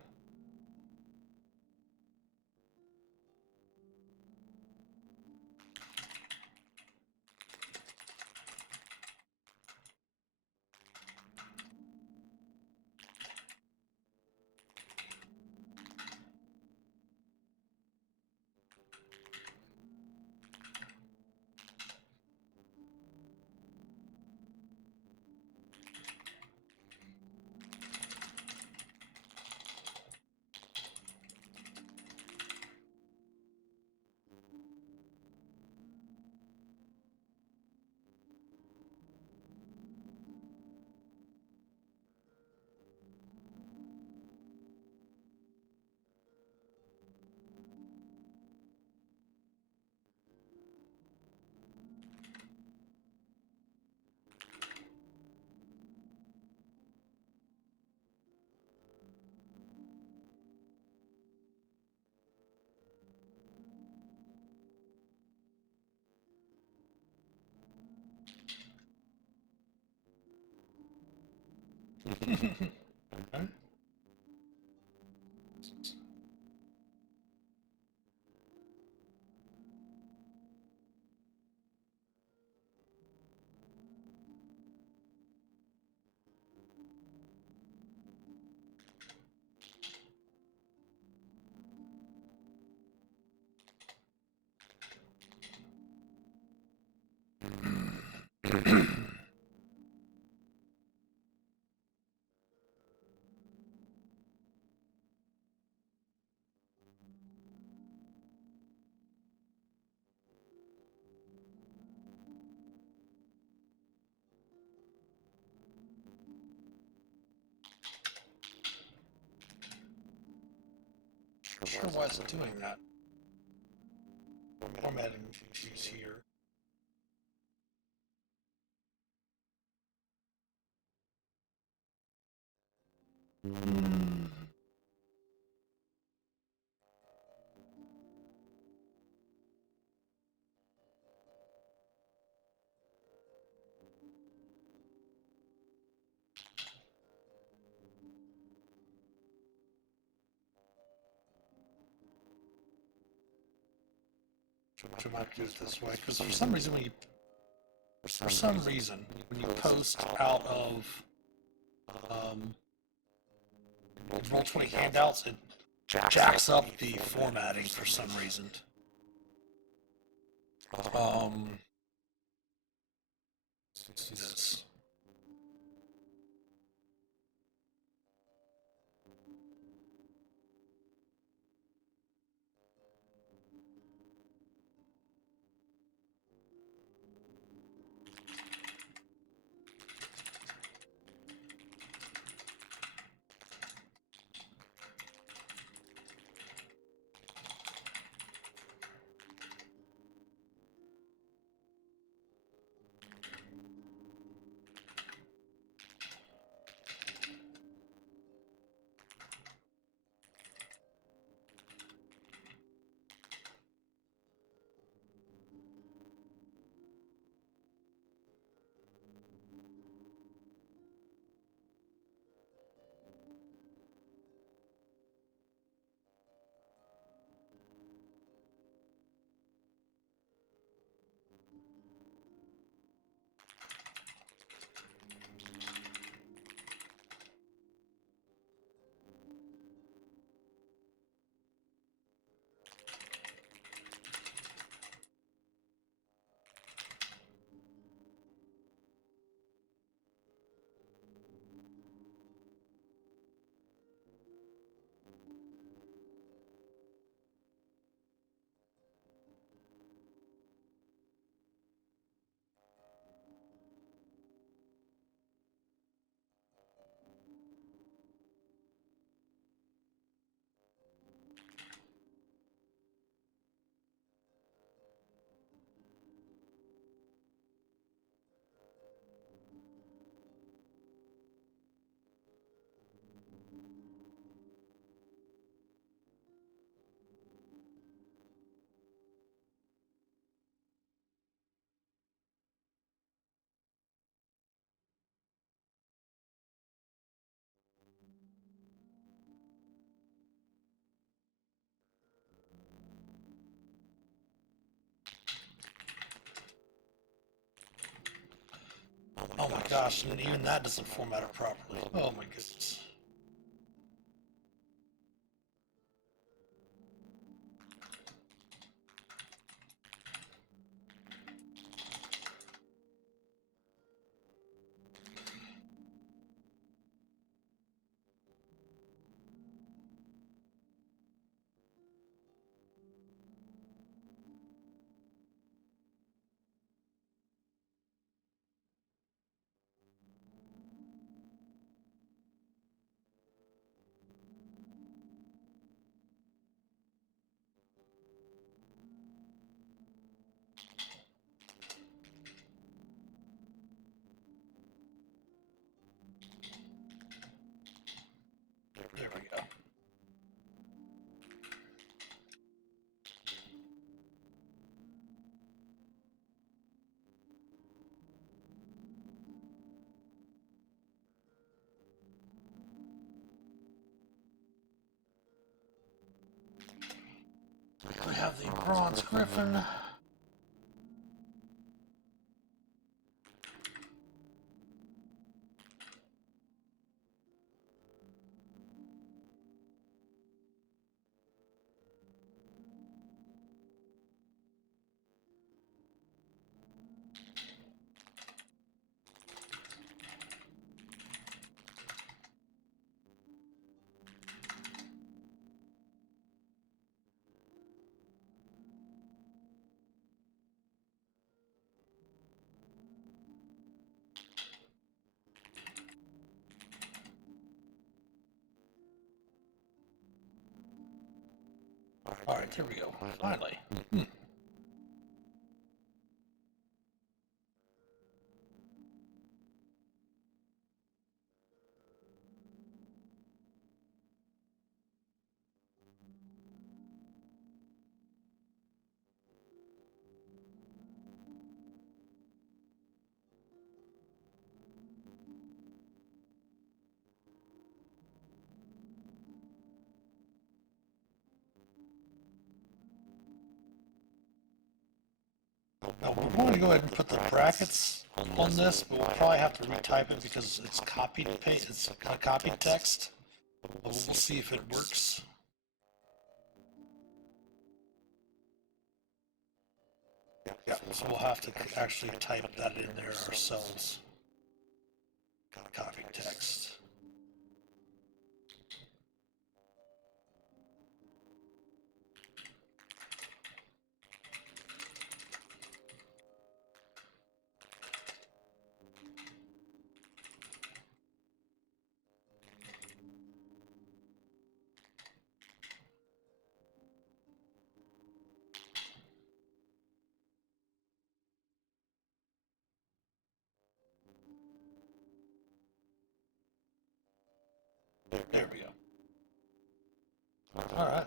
Okay. Sure, why is it doing that? Formatting issues here. Hmm. I might do it this way, because for some reason when you post out of um, Roll20 handouts, it jacks up the formatting for some reason. Let's see this. Oh my gosh, and even that doesn't format it properly. Oh my goodness. There we go. We have the bronze griffin. Alright, here we go. Finally. Now, we're going to go ahead and put the brackets on this, but we'll probably have to retype it because it's copied paste. It's a copied text. But we'll see if it works. Yeah, so we'll have to actually type that in there ourselves. Copy text. There we go. All right.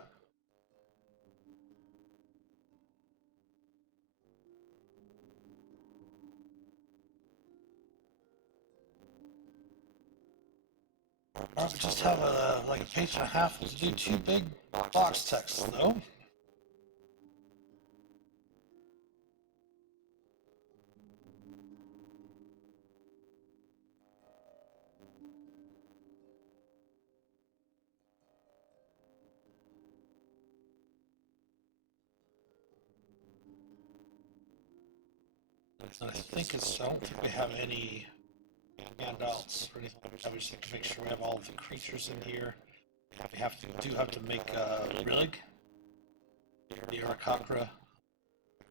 Or we just have like a page and a half to do two big box texts, though. I think it's, I don't think we have any handouts or anything like that. We just have to make sure we have all the creatures in here. We do have to make Rillig, the Arakocra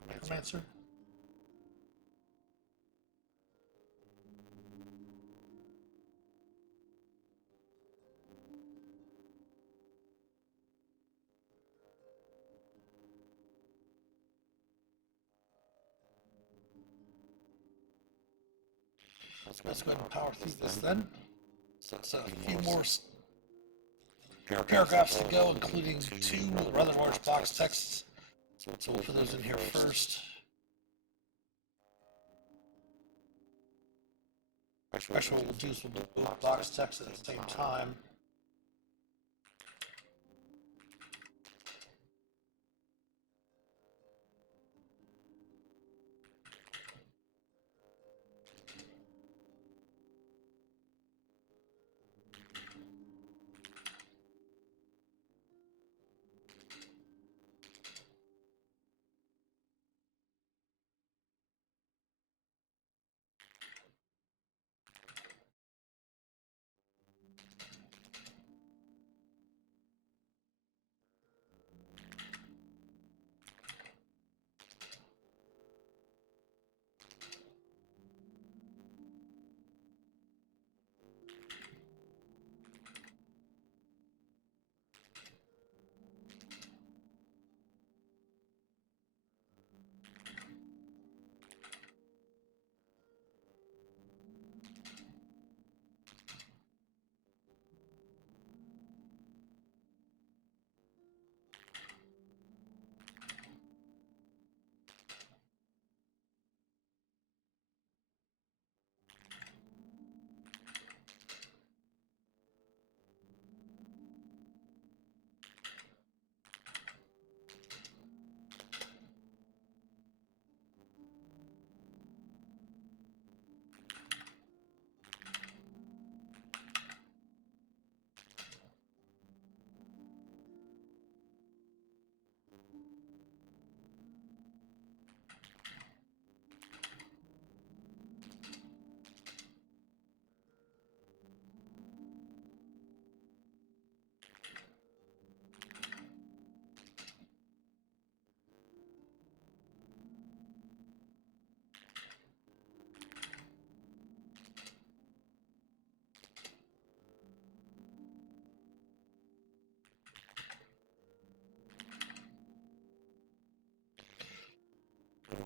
Necromancer. Let's go ahead and power through this then. So a few more paragraphs to go, including two rather large box texts. So we'll put those in here first. Actually, what we'll do is we'll do both box texts at the same time.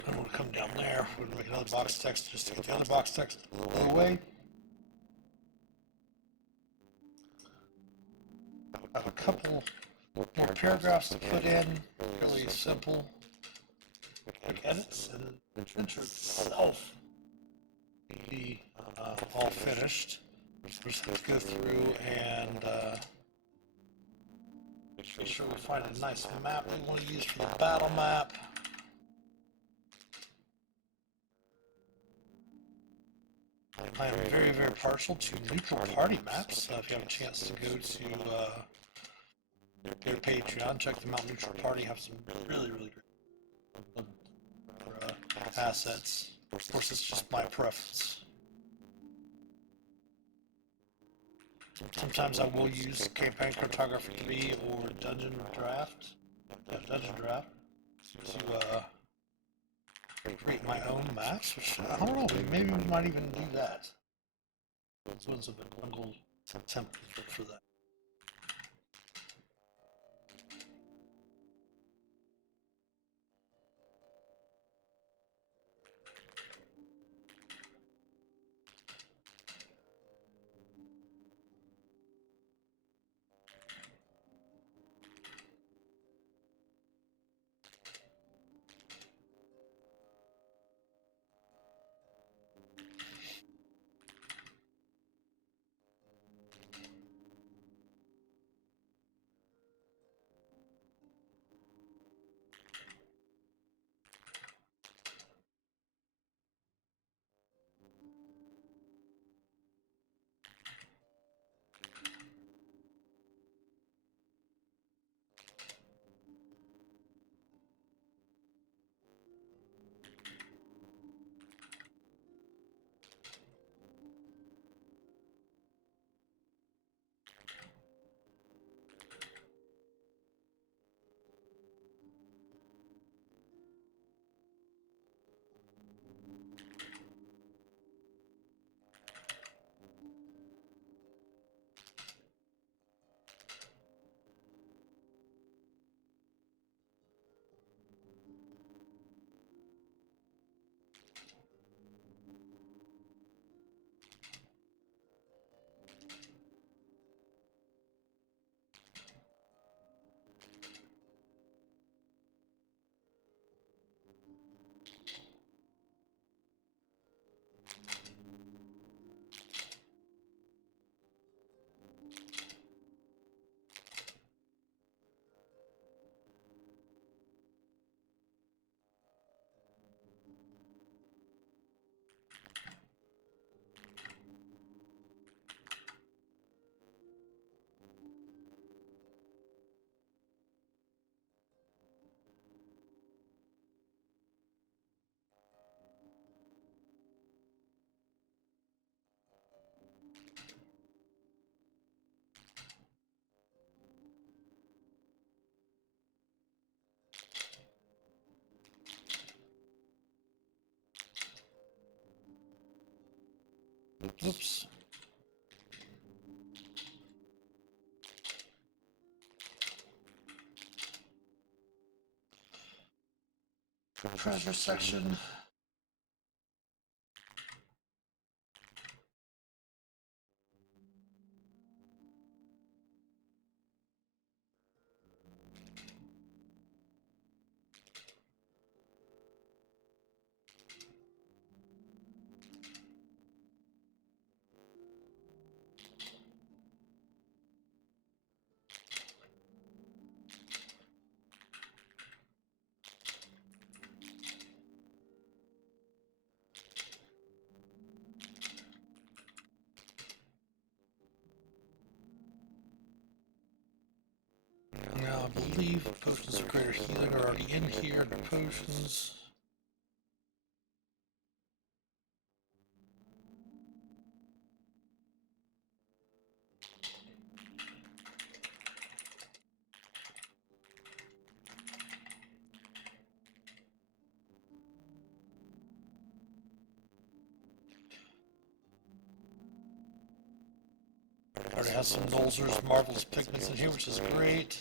I'm going to come down there. We're going to make another box text just to get the other box text away. I have a couple more paragraphs to put in. Really simple. Quick edits and the intro itself be all finished. We're just going to go through and make sure we find a nice map we want to use for the battle map. I am very, very partial to neutral party maps. If you have a chance to go to their Patreon, check them out. Neutral Party have some really, really great assets. Of course, it's just my preference. Sometimes I will use Campaign Cartography 3 or Dungeon Draft to create my own maps, which I don't know, maybe we might even do that. This one's a jungle template for that. Oops. Treasure section. Now I believe potions of greater healing are already in here. The potions. Already has some Nolzur's Marvelous Pigments in here, which is great.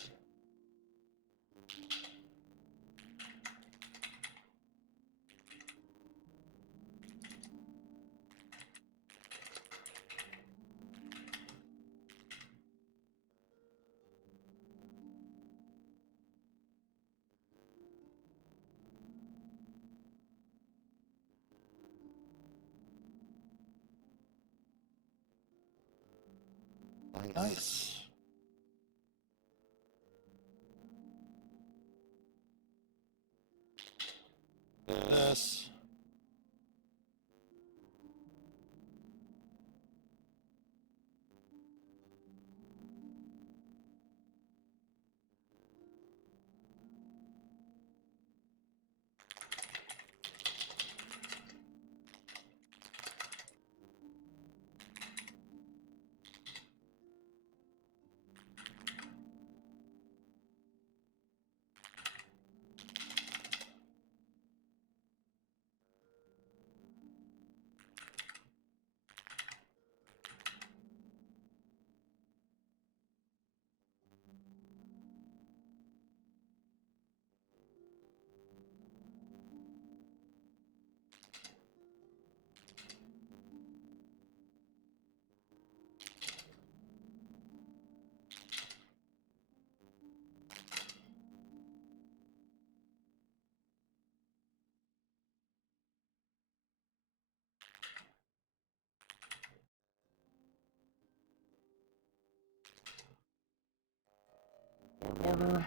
Nice. Yes. order.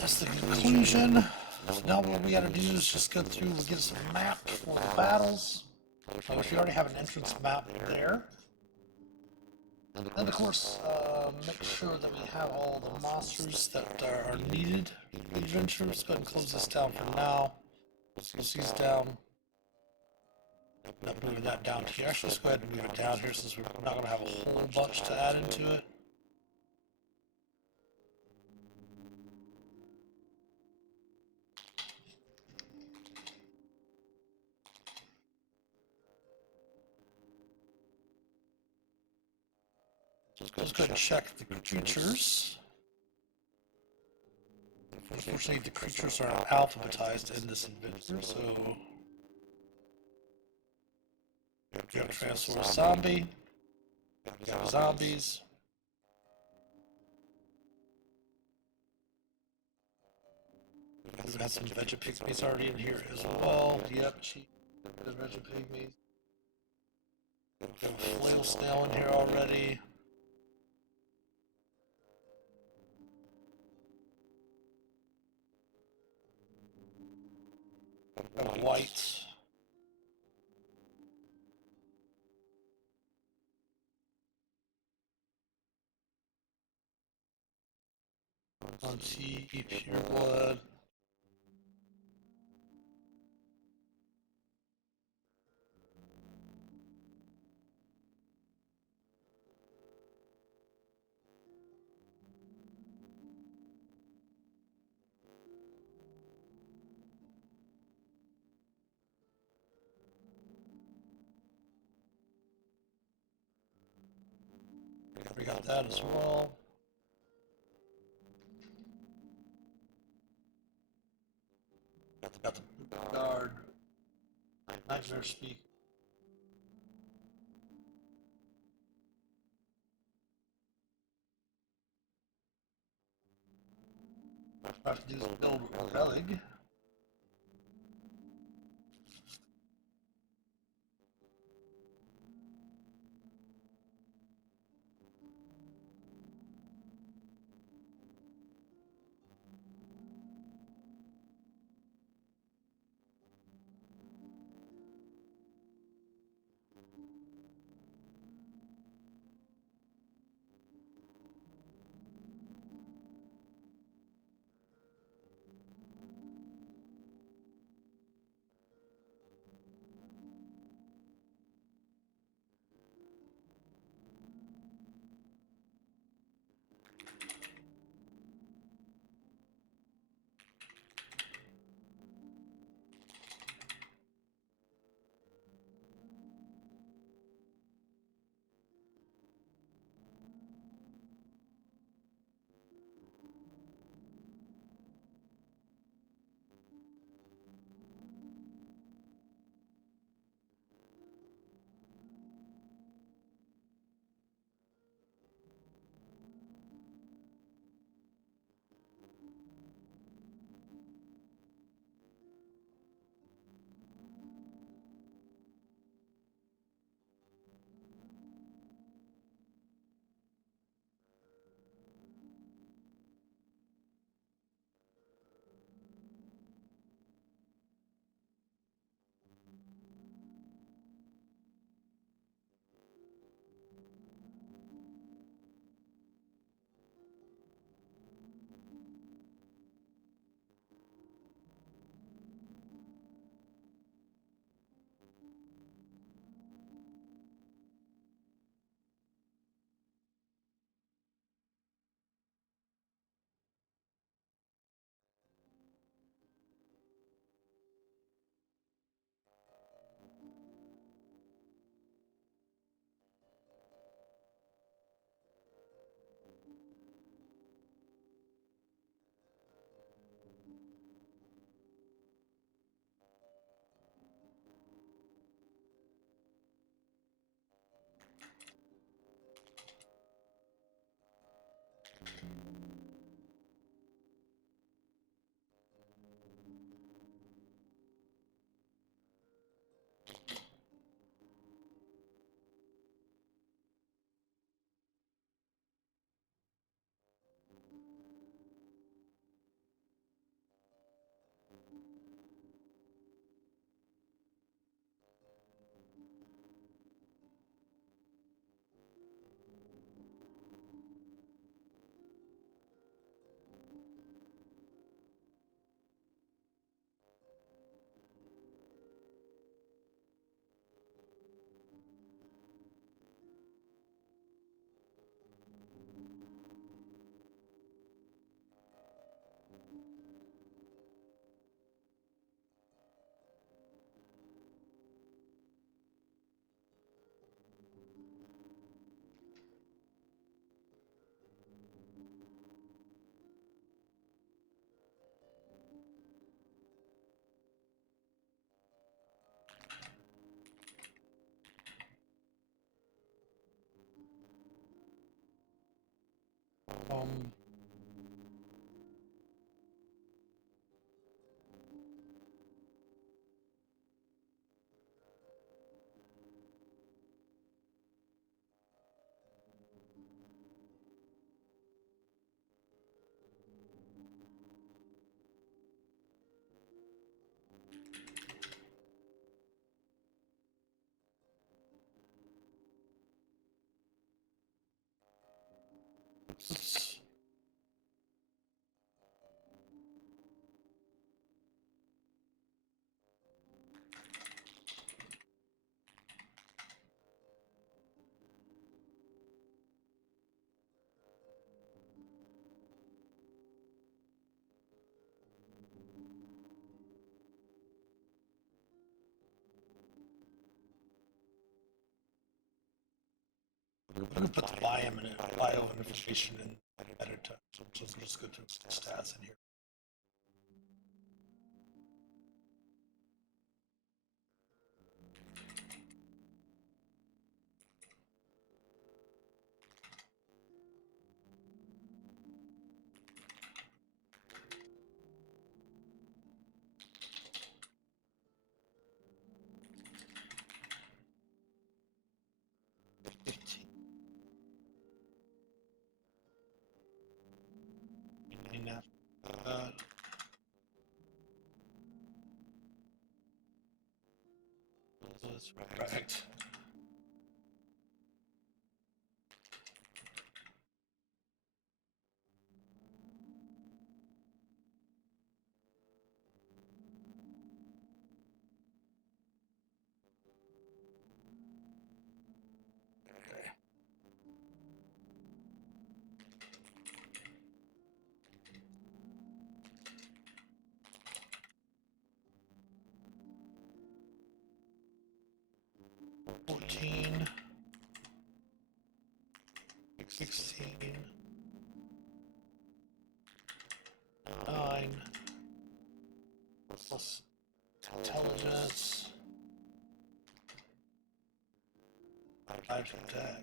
That's the conclusion. So now what we gotta do is just go through and get some maps for the battles. Which we already have an entrance map there. And then of course, make sure that we have all the monsters that are needed for the adventure. Let's go ahead and close this down for now. Close these down. Not moving that down here. Actually, let's go ahead and move it down here since we're not going to have a whole bunch to add into it. Let's go ahead and check the creatures. Unfortunately, the creatures are alphabetized in this adventure, so we have a Tyrannosaurus zombie, we have zombies, we've had some Vegapigmies already in here as well. Yep, there's Vegapigmies. We have a flail snail in here already. We have white. T, pure blood. We got that as well. Got the guard. Nightmare speak. What I have to do is build a relic. Um, let's- I'm gonna put the bio information in editor. So just go through stats in here. Uh, that's right. Okay. $14, 16, 9, plus intelligence, 5 attack.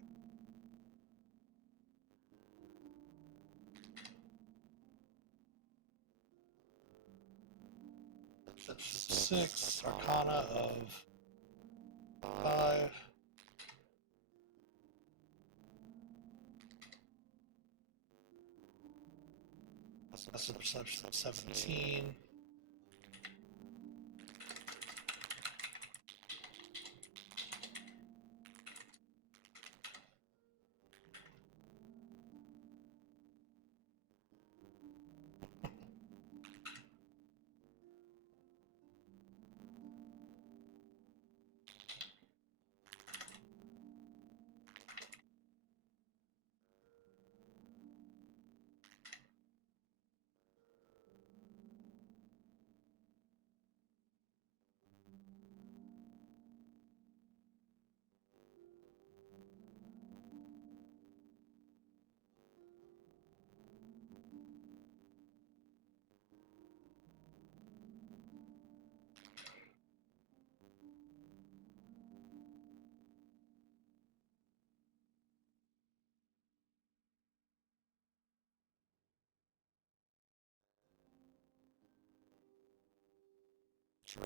That's 6, Arcana of 5. That's a perception of 17.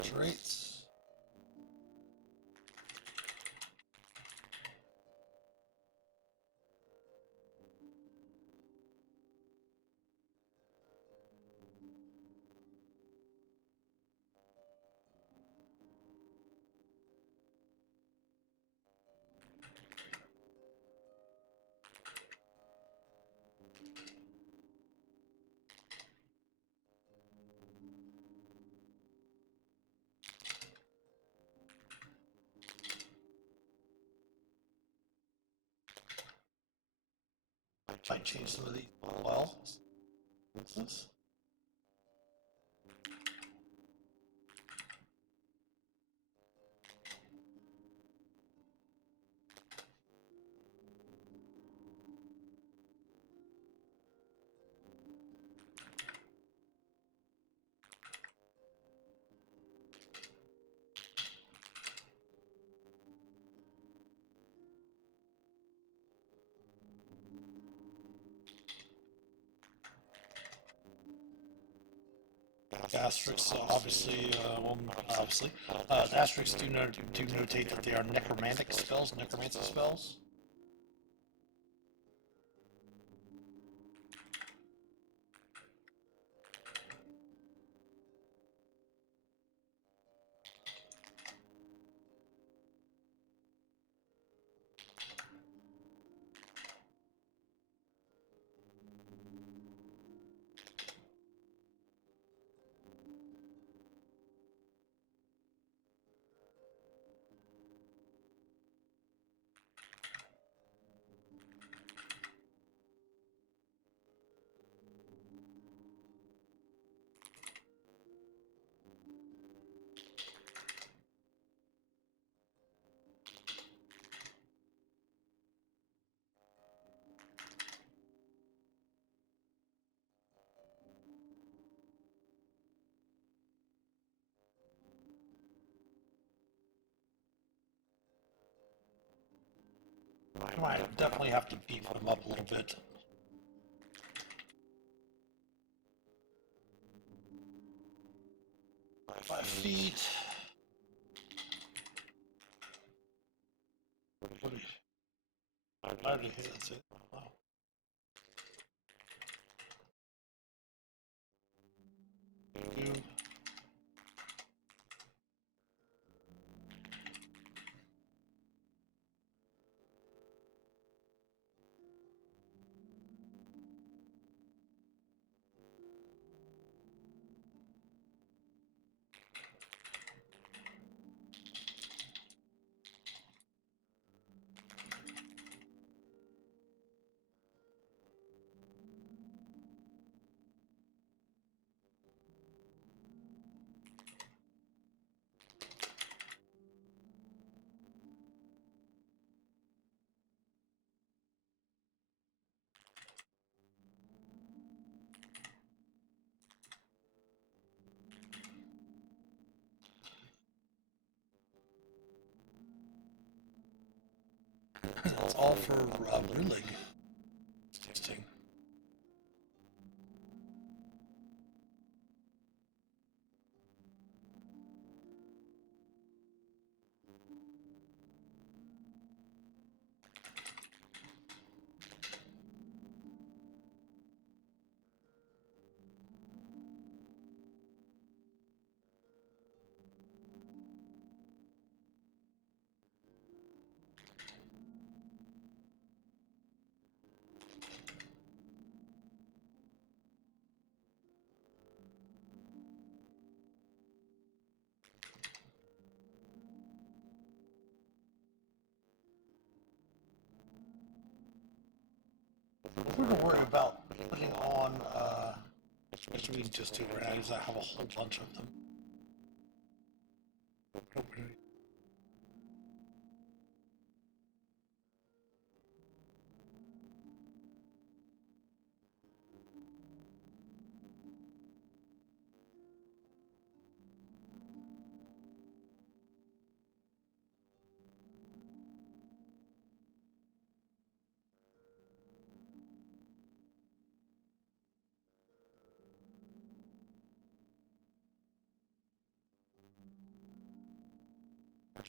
Traits. Might change some of these. Well, what's this? The asterisks, the asterisks do notate that they are necromantic spells, necromancy spells. You might definitely have to beef them up a little bit. 5 feet. 5 to hit, that's it. Wow. Two. That's all for ruling. Interesting. If we were worried about putting on, which we just do right now, is I have a whole bunch of them. Okay.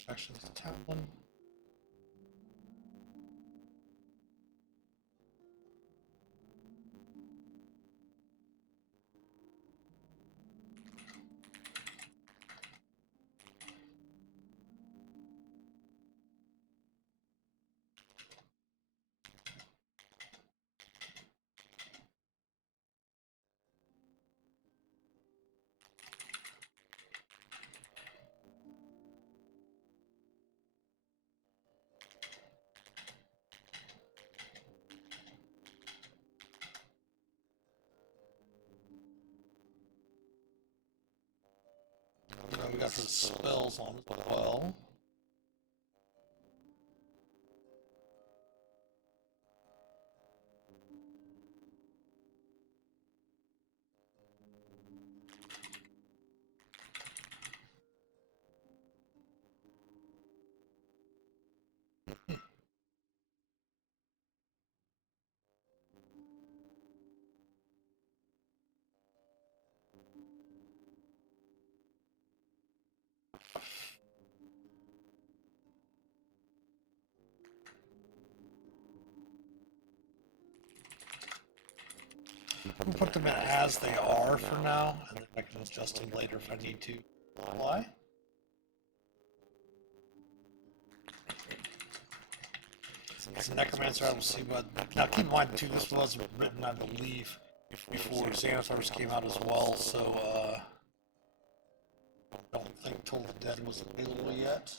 Actions tab one. We got the spells on as well. we'll put them in as they are for now, and then I can adjust them later if I need to. Why? It's a necromancer. I will see what. Now keep in mind too, this was written, I believe, before Xanathars came out as well. So I don't think Toll the Dead was available yet.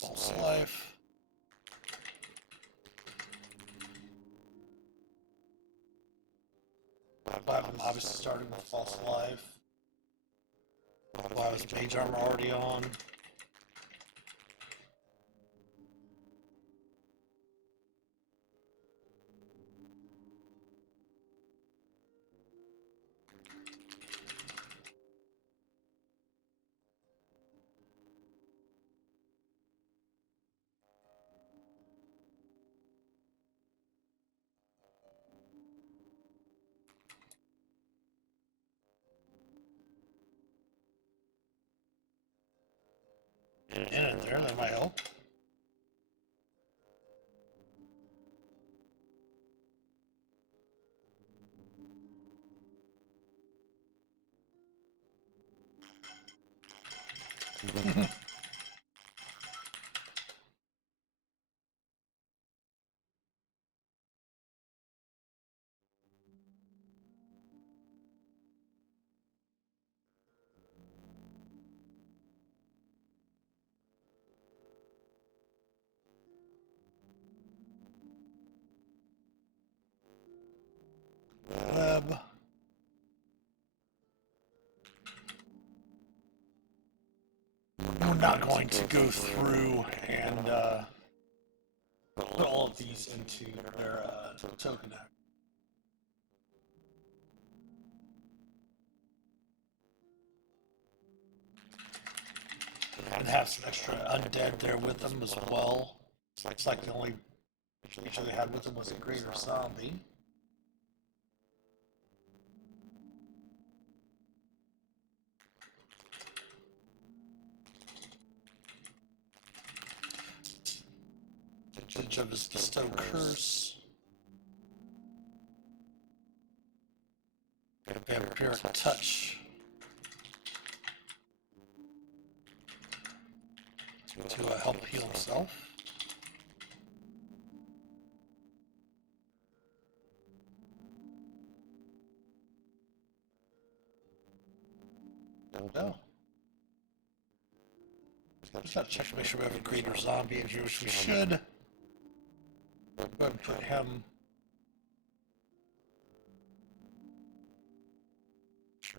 False Life. 5 of them obviously starting with False Life. 5 is Mage Armor already on. In it there, that might help. Web. We're not going to go through and put all of these into their token act. And have some extra undead there with them as well. It's like the only creature they had with them was a greater zombie. Judge of his bestow curse. Vampiric touch. To help heal himself. There we go. Just gotta check to make sure we have a greater zombie in here, which we should. Go ahead and put him.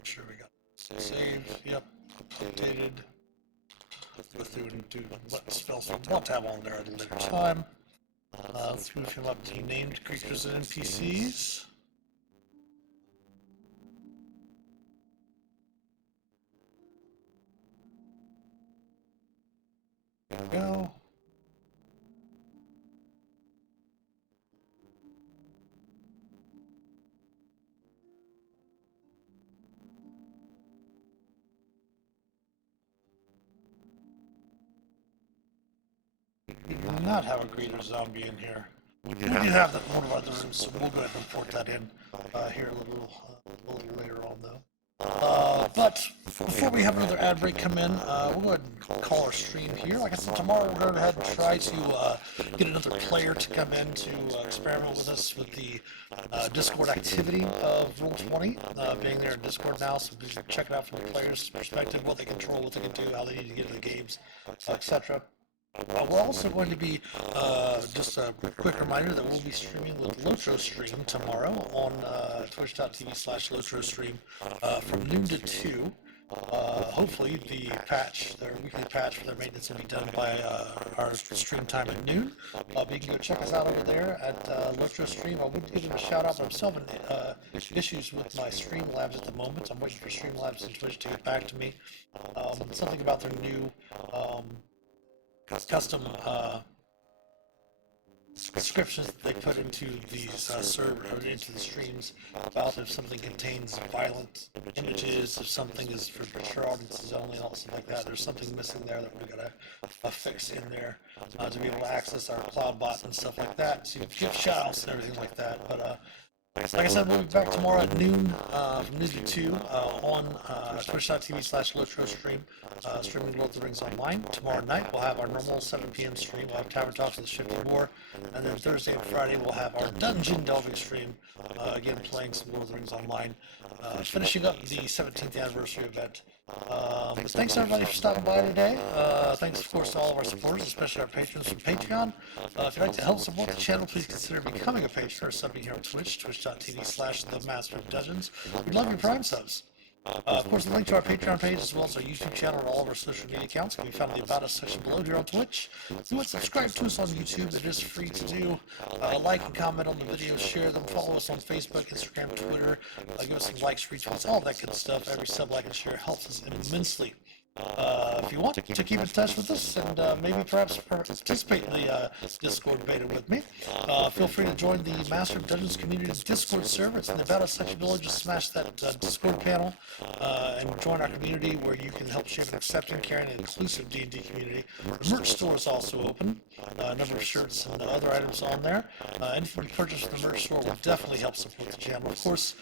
Sure we got save. Yep. Updated. Go through and do what spells we want to have on there at a later time. Let's move him up to named creatures and NPCs. There we go. We do not have a greater zombie in here. We do have that in one of our other rooms, so we'll go ahead and import that in here a little later on, though. But before we have another ad break come in, we'll go ahead and call our stream here. Like I said, tomorrow we're going to go ahead and try to get another player to come in to experiment with us with the Discord activity of Roll20, being there in Discord now, so we can check it out from the player's perspective, what they control, what they can do, how they need to get into the games, etc. We're also going to be, just a quick reminder that we'll be streaming with Lotro Stream tomorrow on twitch.tv/LotroStream from noon to 2. Hopefully the patch, their weekly patch for their maintenance will be done by our stream time at noon. But you can go check us out over there at Lotro Stream. I would give them a shout out, but I'm still having issues with my Streamlabs at the moment. I'm waiting for Streamlabs and Twitch to get back to me. Something about their new custom descriptions that they put into these server or into the streams about if something contains violent images, if something is for mature audiences only, and all stuff like that. There's something missing there that we gotta fix in there to be able to access our cloud bot and stuff like that. So you give shout outs and everything like that. But like I said, we'll be back tomorrow at noon from noon to 2 on twitch.tv/Lotro stream, streaming Lord of the Rings Online. Tomorrow night, we'll have our normal 7 p.m. stream. We'll have Tavern Talks with Shifty War. And then Thursday and Friday, we'll have our Dungeon Delving stream, again, playing some Lord of the Rings Online. Finishing up the 17th anniversary event. Thanks everybody for stopping by today. Thanks of course to all of our supporters, especially our patrons from Patreon. If you'd like to help support the channel, please consider becoming a patron or subbing here on Twitch, twitch.tv/TheMasterOfDungeons. We'd love your Prime subs. Of course, the link to our Patreon page as well as our YouTube channel and all of our social media accounts can be found in the About Us section below here on Twitch. If you want to subscribe to us on YouTube, it is free to do. Like and comment on the videos, share them, follow us on Facebook, Instagram, Twitter, give us some likes, retweets, all that good stuff. Every sub, like, and share helps us immensely. If you want to keep in touch with us and maybe perhaps participate in the Discord beta with me, feel free to join the Master of Dungeons community Discord server. It's in the About Us section below. Just smash that Discord panel and join our community where you can help shape an accepting, caring, and inclusive D&D community. The merch store is also open. A number of shirts and other items on there. Anything you purchase from the merch store will definitely help support the channel. Of course,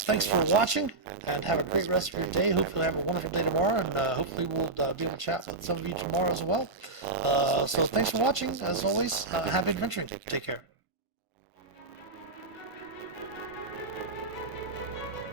thanks for watching and have a great rest of your day. Hopefully have a wonderful day tomorrow, and hopefully we'll be able to chat with some of you tomorrow as well. So thanks for watching. As always, happy adventuring. Take care.